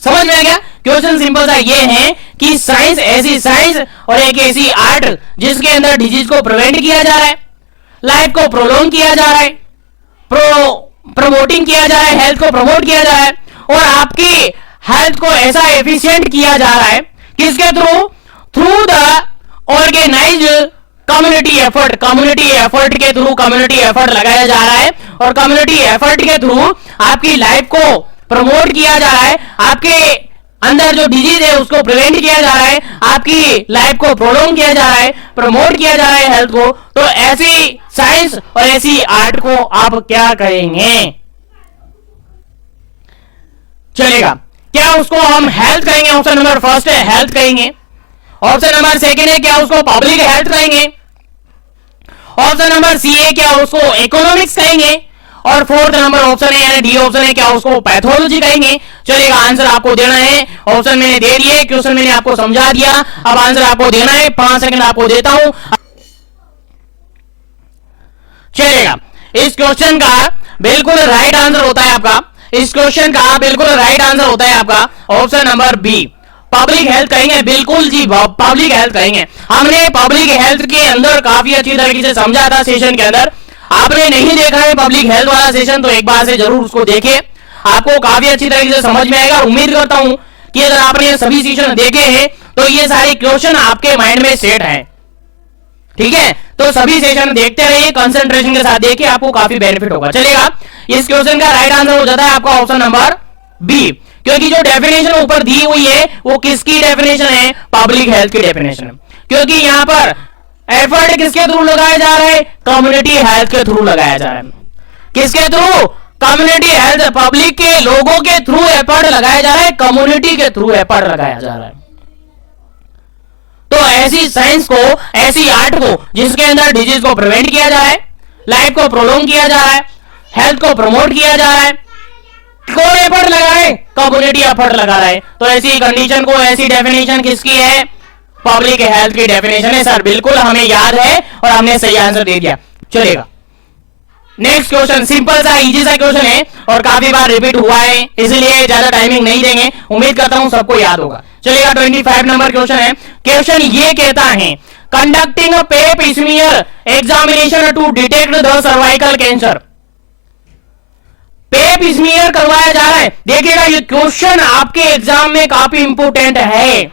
समझ में आ गया? क्वेश्चन सिंपल सा ये है कि साइंस, ऐसी साइंस और एक ऐसी आर्ट जिसके अंदर डिजीज को प्रिवेंट किया जा रहा है, लाइफ को प्रोलॉन्ग किया जा रहा है, प्रमोटिंग किया जा रहा है, हेल्थ को प्रमोट किया जा रहा है, और आपकी हेल्थ को ऐसा एफिशिएंट किया जा रहा है, किसके through? Through the organized community effort. Community effort के थ्रू कम्युनिटी एफर्ट लगाया जा रहा है, और कम्युनिटी एफर्ट के थ्रू आपकी लाइफ को प्रमोट किया जा रहा है, आपके अंदर जो डिजीज है उसको प्रिवेंट किया जा रहा है, आपकी लाइफ को प्रोलॉन्ग किया जा रहा है, प्रमोट किया जा रहा है हेल्थ को। तो ऐसी साइंस और ऐसी आर्ट को आप क्या कहेंगे? चलेगा, क्या उसको हम हेल्थ कहेंगे? ऑप्शन नंबर फर्स्ट है हेल्थ कहेंगे। ऑप्शन नंबर सेकंड है क्या उसको पब्लिक हेल्थ कहेंगे, ऑप्शन नंबर सी है क्या उसको इकोनॉमिक्स कहेंगे, और फोर्थ नंबर ऑप्शन है यानी डी ऑप्शन है क्या उसको पैथोलॉजी कहेंगे। चलिएगा आंसर आपको देना है, ऑप्शन मैंने दे दिए, क्वेश्चन मैंने आपको समझा दिया, अब आंसर आपको देना है, 5 सेकंड आपको देता हूं। चलिएगा इस क्वेश्चन का बिल्कुल राइट आंसर होता है आपका, इस क्वेश्चन का बिल्कुल राइट आंसर होता है आपका option number B, public health कहेंगे। बिल्कुल जी पब्लिक हेल्थ कहेंगे। हमने पब्लिक हेल्थ के अंदर काफी अच्छी तरीके से समझा था सेशन के अंदर, आपने नहीं देखा है पब्लिक हेल्थ वाला सेशन तो एक बार से जरूर उसको देखें, आपको काफी अच्छी तरीके से समझ में आएगा। उम्मीद करता हूं कि अगर आपने ये सभी सेशन देखे हैं तो ये सारे क्वेश्चन आपके माइंड में सेट है, ठीक है। तो सभी सेशन देखते रहिए, कंसंट्रेशन के साथ देखिए, आपको काफी बेनिफिट होगा। चलेगा इस क्वेश्चन का राइट आंसर हो जाता है आपका ऑप्शन नंबर बी, क्योंकि जो डेफिनेशन ऊपर दी हुई है वो किसकी डेफिनेशन है, पब्लिक हेल्थ की डेफिनेशन, क्योंकि यहां पर एफर्ट किसके थ्रू लगाया जा रहा है, कम्युनिटी हेल्थ के थ्रू लगाया जा रहा है। किसके थ्रू, कम्युनिटी हेल्थ, पब्लिक के लोगों के थ्रू एफर्ट लगाया जा रहा है, कम्युनिटी के थ्रू एफर्ट लगाया जा रहा है। तो ऐसी साइंस को, ऐसी आर्ट को जिसके अंदर डिजीज को प्रिवेंट किया जा रहा है, लाइफ को प्रोलॉन्ग किया जा रहा है, हेल्थ को प्रमोट किया जा रहा है, कौन एफर्ट लगा रहा है, कम्युनिटी एफर्ट लगा रहा है। तो ऐसी कंडीशन को, ऐसी डेफिनेशन किसकी है, पब्लिक हेल्थ की डेफिनेशन है। सर बिल्कुल हमें याद है और हमने सही आंसर दे दिया। चलेगा नेक्स्ट क्वेश्चन, सिंपल सा इजी सा क्वेश्चन है और काफी बार रिपीट हुआ है, इसलिए ज्यादा टाइमिंग नहीं देंगे, उम्मीद करता हूं सबको याद होगा। चलिएगा 25 नंबर क्वेश्चन है। क्वेश्चन ये कहता है conducting pap smear examination to detect the cervical cancer, pap smear करवाया जा रहा है। देखिएगा ये क्वेश्चन आपके एग्जाम में काफी इंपोर्टेंट है,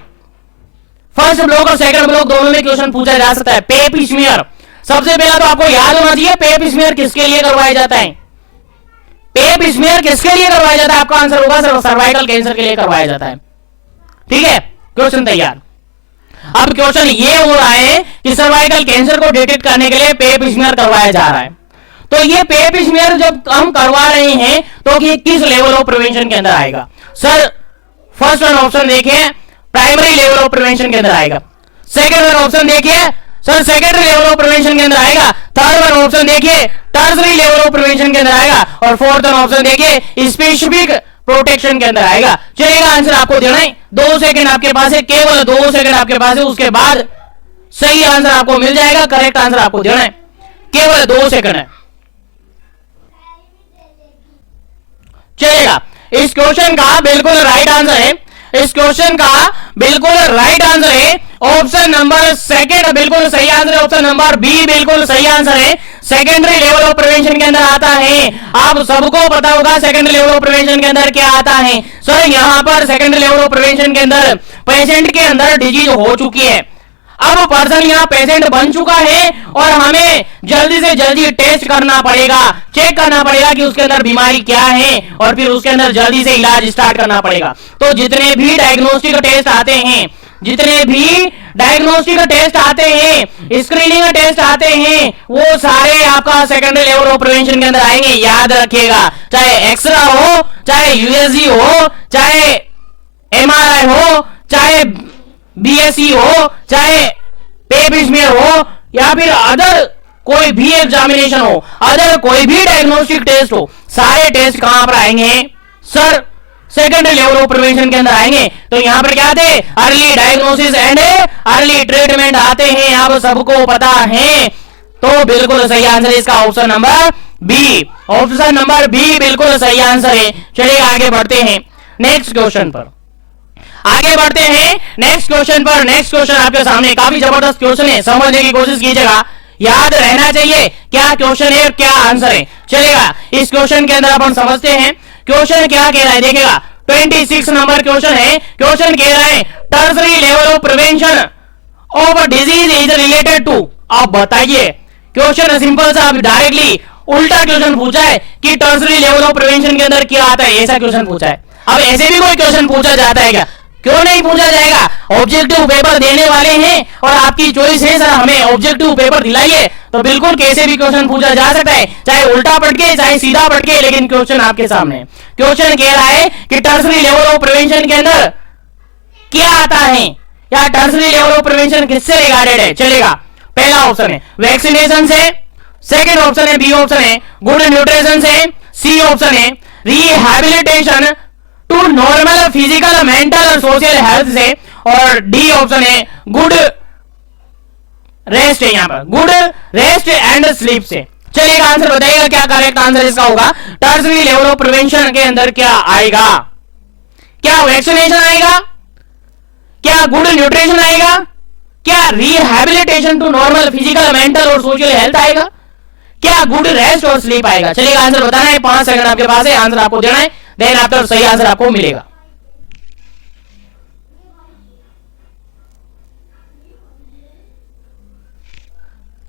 फर्स्ट ब्लॉक और सेकंड ब्लॉक दोनों में क्वेश्चन पूछा जा सकता है। पेप स्मीयर सबसे पहला तो आपको याद होना चाहिए, पेप स्मीयर किसके लिए करवाया जाता है, पेप स्मीयर किसके लिए करवाया जाता है, आपका आंसर होगा सर्वाइकल कैंसर के लिए करवाया जाता है। ठीक है, क्वेश्चन तैयार। अब क्वेश्चन ये हो रहा है कि सर्वाइकल कैंसर को डिटेक्ट करने के लिए पेप स्मीयर करवाया जा रहा है। तो ये पेप स्मीयर जब हम करवा रहे हैं तो ये किस लेवल ऑफ प्रिवेंशन के अंदर आएगा, सर फर्स्ट वन ऑप्शन देखिए प्राइमरी लेवल ऑफ प्रिवेंशन के अंदर आएगा, सेकंड वन ऑप्शन देखिए sir secondary level of prevention के अंदर आएगा, थर्ड वन ऑप्शन देखिए टर्सरी लेवल ऑफ प्रिवेंशन के अंदर आएगा, और फोर्थ वन ऑप्शन देखिए स्पेसिफिक प्रोटेक्शन के अंदर आएगा। चलिएगा आंसर आपको देना है, 2 सेकंड आपके पास है, केवल 2 सेकंड आपके पास है, उसके बाद सही आंसर आपको मिल जाएगा, करेक्ट आंसर आपको देना है, केवल 2 सेकंड है। चलिएगा इस क्वेश्चन का बिल्कुल राइट आंसर है, इस क्वेश्चन का बिल्कुल राइट आंसर है ऑप्शन नंबर सेकंड, बिल्कुल सही आंसर है ऑप्शन नंबर बी, बिल्कुल सही आंसर है। सेकेंडरी लेवल ऑफ प्रिवेंशन के अंदर आता है, आप सबको पता होगा सेकेंडरी लेवल ऑफ प्रिवेंशन के अंदर क्या आता है। सर यहां पर सेकेंडरी लेवल ऑफ प्रिवेंशन के अंदर पेशेंट के अंदर डिजीज हो चुकी है, अब पर्सन यहाँ पेशेंट बन चुका है और हमें जल्दी से जल्दी टेस्ट करना पड़ेगा, चेक करना पड़ेगा कि उसके अंदर बीमारी क्या है और फिर उसके अंदर जल्दी से इलाज स्टार्ट करना पड़ेगा। तो जितने भी डायग्नोस्टिक टेस्ट आते हैं, जितने भी डायग्नोस्टिक टेस्ट आते हैं, स्क्रीनिंग टेस्ट आते हैं, वो सारे आपका सेकेंडरी लेवल ऑफ प्रिवेंशन के अंदर आएंगे, याद रखिएगा। चाहे एक्सरा हो, चाहे यूएसजी हो, चाहे एमआरआई हो, चाहे बीएसई हो, चाहे पेप स्मीयर हो, या फिर अदर कोई भी एग्जामिनेशन हो, अदर कोई भी डायग्नोस्टिक टेस्ट हो, सारे टेस्ट कहां पर आएंगे sir, secondary level of prevention के अंदर आएंगे। तो यहां पर क्या आते, early diagnosis and early treatment आते हैं, आप सबको पता है। तो बिल्कुल सही आंसर है इसका option number B, option number B बिल्कुल सही आंसर है। चलिए आगे बढ़ते हैं नेक्स्ट क्वेश्चन पर, आगे बढ़ते हैं नेक्स्ट क्वेश्चन पर। नेक्स्ट क्वेश्चन आपके सामने काफी जबरदस्त क्वेश्चन है, समझने की कोशिश कीजिएगा, याद रहना चाहिए क्या क्वेश्चन है और क्या आंसर है। चलेगा इस क्वेश्चन के अंदर अपन समझते हैं क्वेश्चन क्या कह रहा है। देखिएगा 26 नंबर क्वेश्चन है, क्वेश्चन कह रहा है tertiary level of prevention of disease is related to. अब बताइए, क्वेश्चन सिंपल सा डायरेक्टली उल्टा क्वेश्चन पूछा है कि टर्सरी लेवल ऑफ प्रिवेंशन के अंदर क्या आता है, ऐसा क्वेश्चन पूछा है। अब ऐसे भी कोई क्वेश्चन पूछा जाता है क्या, क्यों नहीं पूछा जाएगा, ऑब्जेक्टिव पेपर देने वाले हैं और आपकी चॉइस है सर हमें ऑब्जेक्टिव पेपर दिलाइए, तो बिल्कुल कैसे भी क्वेश्चन पूछा जा सकता है, चाहे उल्टा पटके चाहे सीधा पटके, लेकिन क्वेश्चन आपके सामने। क्वेश्चन कह रहा है कि टर्सरी लेवल ऑफ प्रिवेंशन के अंदर क्या आता है, या टर्सरी लेवल ऑफ प्रिवेंशन किससे रिगार्डेड है? चलेगा, पहला ऑप्शन है वैक्सीनेशन से, सेकंड ऑप्शन है बी ऑप्शन है गुड न्यूट्रिशन से, सी ऑप्शन है rehabilitation to normal physical mental और सोशल हेल्थ से, और डी ऑप्शन है गुड रेस्ट है, यहां पर गुड रेस्ट एंड स्लीप से। चलिएगा, आंसर बताइएगा क्या करेक्ट आंसर इसका होगा। टर्सरी लेवल ऑफ प्रिवेंशन के अंदर क्या आएगा? क्या वैक्सीनेशन आएगा? क्या गुड न्यूट्रिशन आएगा? क्या rehabilitation to normal physical mental और सोशल हेल्थ आएगा? क्या गुड रेस्ट और स्लीप आएगा? चलिएगा, आंसर बताना है, 5 सेकंड आपके पास है, आंसर आपको देना है, देन आफ्टर सही आंसर आपको मिलेगा।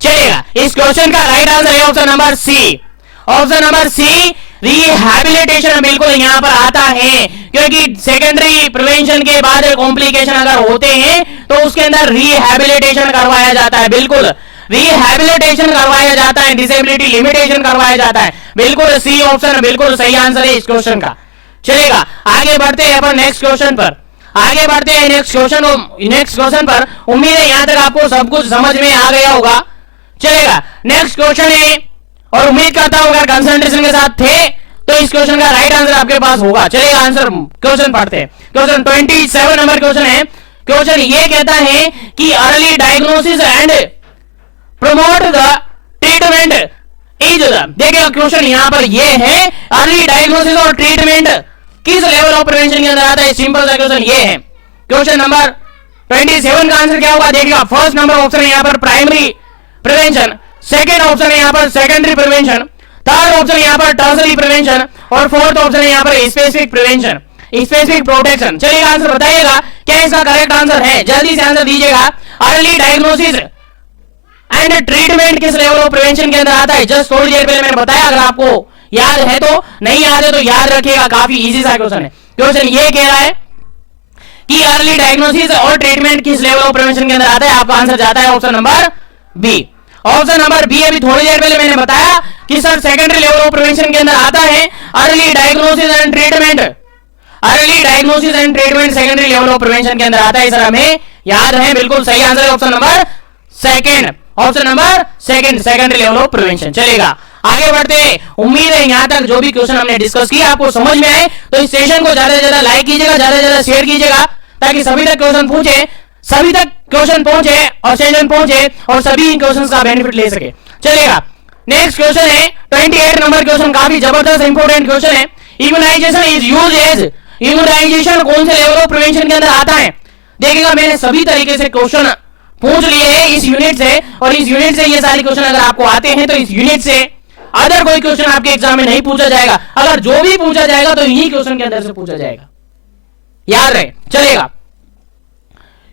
चलिएगा, इस क्वेश्चन का राइट आंसर है option number C. Option number C rehabilitation बिल्कुल यहां पर आता है, क्योंकि सेकेंडरी प्रिवेंशन के बाद कॉम्प्लिकेशन अगर होते हैं तो उसके अंदर रिहैबिलिटेशन करवाया जाता है, बिल्कुल रिहैबिलिटेशन करवाया जाता है, डिसेबिलिटी लिमिटेशन करवाया जाता है। बिल्कुल सी ऑप्शन बिल्कुल सही आंसर है इस क्वेश्चन का। चलेगा, आगे बढ़ते हैं अपन नेक्स्ट क्वेश्चन पर, आगे बढ़ते हैं नेक्स्ट क्वेश्चन पर। उम्मीद है यहां तक आपको सब कुछ समझ में आ गया होगा। चलेगा, नेक्स्ट क्वेश्चन है, और उम्मीद करता हूं अगर कंसंट्रेशन के साथ थे तो इस क्वेश्चन का राइट आंसर आपके पास होगा। चलिए आंसर क्वेश्चन पढ़ते हैं। क्वेश्चन 27 नंबर क्वेश्चन है। क्वेश्चन ये कहता है कि early diagnosis and promote the treatment is the, देखिए क्वेश्चन यहां पर ये है, अर्ली डायग्नोसिस और ट्रीटमेंट किस लेवल ऑफ प्रिवेंशन के अंदर आता है? सिंपल सा क्वेश्चन ये है। क्वेश्चन नंबर 27 का आंसर क्या होगा? देखिएगा, फर्स्ट नंबर ऑप्शन है यहां पर प्राइमरी प्रिवेंशन, सेकेंड ऑप्शन है यहां पर सेकेंडरी प्रिवेंशन, थर्ड ऑप्शन यहां पर टर्सरी प्रिवेंशन, और फोर्थ ऑप्शन है यहां पर स्पेसिफिक प्रिवेंशन, स्पेसिफिक प्रोटेक्शन। चलिए आंसर बताइएगा क्या इसका करेक्ट आंसर है, जल्दी से आंसर दीजिएगा। अर्ली डायग्नोसिस एंड ट्रीटमेंट किस लेवल ऑफ प्रिवेंशन के अंदर आता है? जस्ट थोड़ी देर पहले मैंने बताया, अगर आपको याद है तो, नहीं याद है तो याद रखिएगा, काफी इजी सा क्वेश्चन है। क्वेश्चन ये कह रहा है कि अर्ली डायग्नोसिस और ट्रीटमेंट किस लेवल ऑफ प्रिवेंशन के अंदर आता है? आपका आंसर जाता है option number B. Option number B अभी थोड़ी देर पहले मैंने बताया कि sir secondary level of prevention के अंदर आता है early diagnosis and treatment, early diagnosis and treatment secondary level of prevention के अंदर आता है, सर हमें याद है, बिल्कुल सही आंसर है option number second, option number second, secondary level of prevention. चलेगा, आगे बढ़ते। उम्मीद है यहां तक जो भी क्वेश्चन हमने डिस्कस किया आपको समझ में आए, तो इस सेशन को ज्यादा से ज्यादा लाइक कीजिएगा, ज्यादा से ज्यादा शेयर कीजिएगा, ताकि सभी तक क्वेश्चन पूछे, सभी तक क्वेश्चन पहुंचे और सेशन पहुंचे और सभी इन क्वेश्चंस का बेनिफिट ले सके। चलेगा, नेक्स्ट क्वेश्चन है 28 नंबर क्वेश्चन, काफी जबरदस्त इंपोर्टेंट क्वेश्चन है। Immunization is use as, immunization कौन से लेवल ऑफ प्रिवेंशन के अंदर आता है? देखिएगा, मैंने सभी तरीके से क्वेश्चन पूछ लिए हैं इस यूनिट से, और इस यूनिट से ये सारे क्वेश्चन अगर आपको आते हैं तो इस यूनिट से अदर कोई क्वेश्चन आपके एग्जाम में नहीं पूछा जाएगा, अगर जो भी पूछा जाएगा तो इन्हीं क्वेश्चन के अंदर से पूछा जाएगा, याद रहे। चलेगा,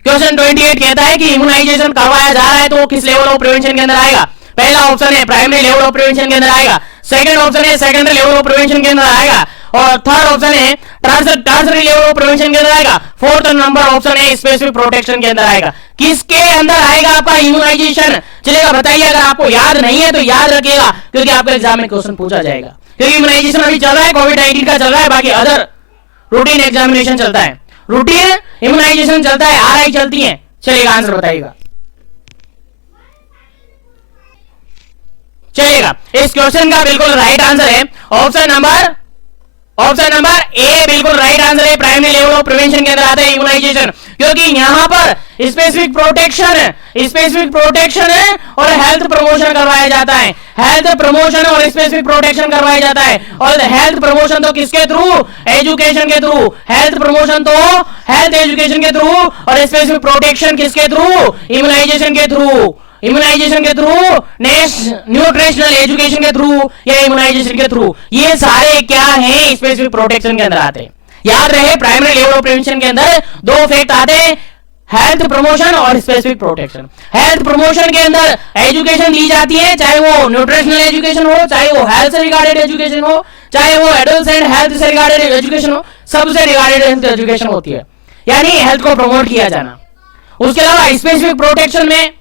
क्वेश्चन 28 कहता है कि इम्यूनाइजेशन करवाया जा रहा है तो किस लेवल ऑफ प्रिवेंशन के अंदर आएगा? पहला ऑप्शन है प्राइमरी लेवल ऑफ प्रिवेंशन के अंदर आएगा, सेकंड ऑप्शन है सेकेंडरी लेवल ऑफ प्रिवेंशन के अंदर आएगा, और थर्ड ऑप्शन है टर्सरी लेवल ऑफ प्रिवेंशन के अंदर आएगा, फोर्थ नंबर ऑप्शन है स्पेसिफिक प्रोटेक्शन के अंदर आएगा। किसके अंदर आएगा आपका इम्यूनाइजेशन? चलेगा, बताइए, अगर आपको याद नहीं है तो याद रखिएगा, क्योंकि आपके एग्जाम में क्वेश्चन पूछा जाएगा, क्योंकि इम्यूनाइजेशन अभी चल रहा है, कोविड-19 का चल रहा है, बाकी अदर रूटीन एग्जामिनेशन चलता है, रूटीन इम्यूनाइजेशन चलता है, आरआई चलती है। चलिएगा, आंसर बताइएगा। चलिएगा, इस क्वेश्चन का बिल्कुल राइट आंसर है ऑप्शन नंबर ए, बिल्कुल राइट आंसर है। प्राइमरी लेवल ऑफ प्रिवेंशन के अंदर आता है इम्यूनाइजेशन, क्योंकि यहां पर स्पेसिफिक प्रोटेक्शन है और हेल्थ प्रमोशन करवाया जाता है, हेल्थ प्रमोशन और स्पेसिफिक प्रोटेक्शन करवाया जाता है। और हेल्थ प्रमोशन तो किसके थ्रू? एजुकेशन के थ्रू। हेल्थ प्रमोशन तो हेल्थ एजुकेशन के थ्रू, और स्पेसिफिक प्रोटेक्शन किसके थ्रू? इम्यूनाइजेशन के थ्रू, इम्यूनाइजेशन के थ्रू, न्यूट्रिशनल एजुकेशन के थ्रू या इम्यूनाइजेशन के थ्रू। ये सारे क्या हैं? स्पेसिफिक प्रोटेक्शन के अंदर आते हैं। याद रहे, प्राइमरी लेवल ऑफ प्रिवेंशन के अंदर दो फैक्ट आते हैं, हेल्थ प्रमोशन और स्पेसिफिक प्रोटेक्शन। हेल्थ प्रमोशन के अंदर एजुकेशन दी जाती है, चाहे वो न्यूट्रिशनल एजुकेशन हो, चाहे वो हेल्थ से रिगार्डेड एजुकेशन हो, चाहे वो एडल्ट एंड हेल्थ से रिगार्डेड एजुकेशन हो, सबसे रिगार्डेड हेल्थ एजुकेशन होती है, यानी हेल्थ को प्रमोट किया जाना। उसके अलावा स्पेसिफिक प्रोटेक्शन में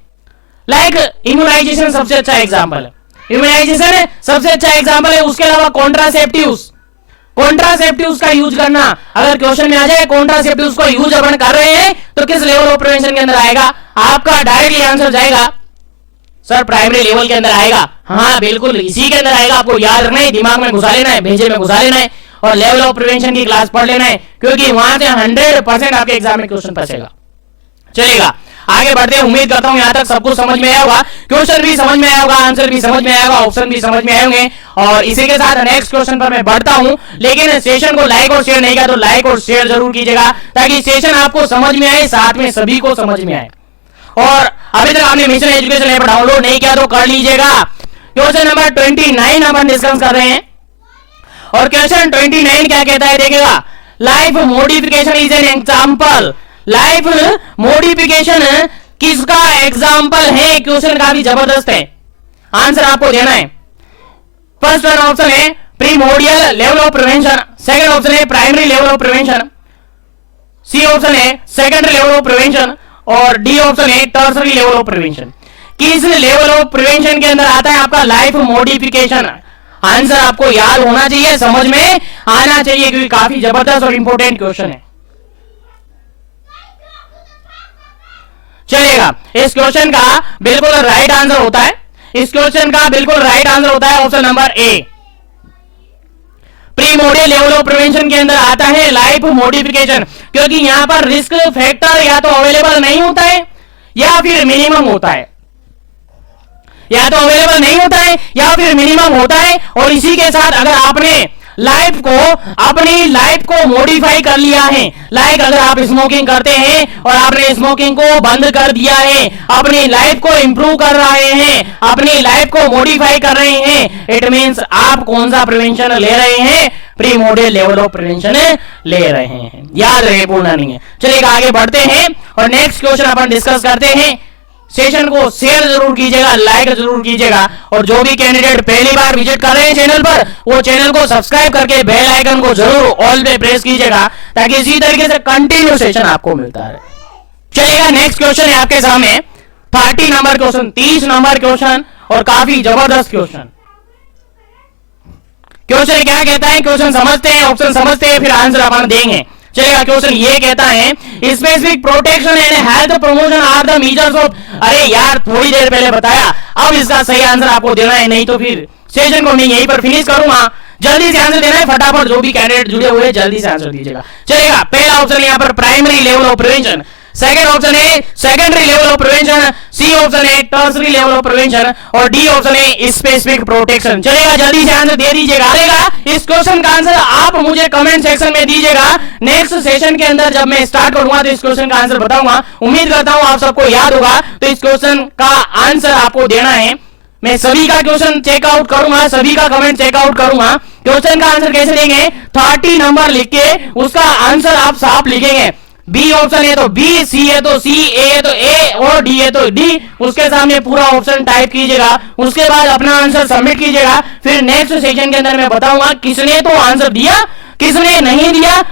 लाइक इम्यूनाइजेशन सबसे अच्छा एग्जांपल है, इम्यूनाइजेशन सबसे अच्छा एग्जांपल है। उसके अलावा कॉन्ट्रासेप्टिव्स, कॉन्ट्रासेप्टिव्स का यूज करना, अगर क्वेश्चन में आ जाए कॉन्ट्रासेप्टिव्स को यूज अपन कर रहे हैं तो किस लेवल ऑफ प्रिवेंशन के अंदर आएगा? आपका डायरेक्टली आंसर जाएगा सर प्राइमरी लेवल के अंदर आएगा। हाँ बिल्कुल इसी के अंदर आएगा, आपको याद रखना है, दिमाग में घुसा लेना है, भेजे में घुसा लेना है और लेवल ऑफ प्रिवेंशन की क्लास पढ़ लेना है, क्योंकि वहां से 100% आपके एग्जाम में क्वेश्चन फंसेगा। चलेगा आगे बढ़ते हैं, उम्मीद करता हूं यहां तक सब कुछ समझ में आया होगा, क्वेश्चन भी समझ में आया होगा, आंसर भी समझ में आया होगा, ऑप्शन भी समझ में आए होंगे। और इसी के साथ नेक्स्ट क्वेश्चन पर मैं बढ़ता हूं, लेकिन सेशन को लाइक और शेयर नहीं किया तो लाइक और शेयर जरूर कीजिएगा, ताकि सेशन आपको समझ में आए, साथ में सभी को समझ में आए। और अभी तक आपने मिशन एजुकेशन ऐप डाउनलोड नहीं किया तो कर लीजिएगा। क्वेश्चन नंबर 29 अपन डिस्कस कर रहे हैं, और क्वेश्चन 29 क्या कहता है देखिएगा, life modification is an example. Life modification किसका एग्जाम्पल है? क्वेश्चन काफी जबरदस्त है, आंसर आपको देना है। फर्स्ट ऑप्शन है primordial level of prevention, second option है primary level of prevention, C option है सेकेंडरी लेवल ऑफ प्रिवेंशन, और डी ऑप्शन है टर्सरी लेवल ऑफ प्रिवेंशन। किस लेवल ऑफ प्रिवेंशन के अंदर आता है आपका लाइफ मॉडिफिकेशन? आंसर आपको याद होना चाहिए, समझ में आना चाहिए, क्योंकि काफी जबरदस्त और इंपॉर्टेंट क्वेश्चन है। चलेगा, इस क्वेश्चन का बिल्कुल राइट आंसर होता है, इस क्वेश्चन का बिल्कुल राइट आंसर होता है option number A. Primordial level of prevention के अंदर आता है लाइफ मॉडिफिकेशन, क्योंकि यहां पर रिस्क फैक्टर या तो अवेलेबल नहीं होता है या फिर मिनिमम होता है, या तो अवेलेबल नहीं होता है या फिर मिनिमम होता है। और इसी के साथ अगर आपने अपनी लाइफ को मॉडिफाई कर लिया है, लाइक अगर आप स्मोकिंग करते हैं और आपने स्मोकिंग को बंद कर दिया है, अपनी लाइफ को इंप्रूव कर रहे हैं, अपनी लाइफ को मॉडिफाई कर रहे हैं, इट मींस आप कौन सा प्रिवेंशन ले रहे हैं? प्रीमोडियल लेवल ऑफ प्रिवेंशन ले रहे हैं, याद रहे, भूलना नहीं है। चलिए आगे बढ़ते हैं और नेक्स्ट क्वेश्चन अपन डिस्कस करते हैं। सेशन को शेयर जरूर कीजिएगा, लाइक जरूर कीजिएगा, और जो भी कैंडिडेट पहली बार विजिट कर रहे हैं चैनल पर, वो चैनल को सब्सक्राइब करके बेल आइकन को जरूर ऑल पे प्रेस कीजिएगा, ताकि इसी तरीके से कंटिन्यू सेशन आपको मिलता है। चलिएगा नेक्स्ट क्वेश्चन है आपके सामने 30 नंबर क्वेश्चन, 30 नंबर क्वेश्चन, और काफी जबरदस्त क्वेश्चन। क्वेश्चन क्या कहता है, क्वेश्चन समझते हैं, ऑप्शन समझते हैं, फिर आंसर अपन देंगे। चलेगा, क्वेश्चन ये कहता है specific protection and health promotion are the measures of. अरे यार थोड़ी देर पहले बताया, अब इसका सही आंसर आपको देना है, नहीं तो फिर सेशन को मैं यहीं पर फिनिश करूंगा। जल्दी से आंसर देना है फटाफट, जो भी कैंडिडेट जुड़े हुए हैं जल्दी से आंसर दीजिएगा। चलेगा, पहला ऑप्शन यहाँ पर primary level of prevention, second option है secondary level of prevention, C option है टर्सरी लेवल ऑफ प्रिवेंशन, और डी ऑप्शन है स्पेसिफिक प्रोटेक्शन। चलेगा, जल्दी से आंसर दे दीजिएगा। इस क्वेश्चन का आंसर आप मुझे कमेंट सेक्शन में दीजिएगा। नेक्स्ट सेशन के अंदर जब मैं स्टार्ट करूंगा तो इस क्वेश्चन का आंसर बताऊंगा। उम्मीद करता हूं आप सबको याद होगा, तो इस क्वेश्चन का आंसर आपको देना है। मैं सभी का क्वेश्चन चेकआउट करूंगा, सभी का कमेंट चेकआउट करूंगा। क्वेश्चन का आंसर कैसे देंगे? 30 नंबर लिख के उसका आंसर आप साफ लिखेंगे। बी ऑप्शन है तो बी, सी है तो सी, ए है तो ए, और डी है तो डी, उसके सामने पूरा ऑप्शन टाइप कीजिएगा। उसके बाद अपना आंसर सबमिट कीजिएगा। फिर नेक्स्ट सेशन के अंदर मैं बताऊंगा किसने तो आंसर दिया, किसने नहीं दिया।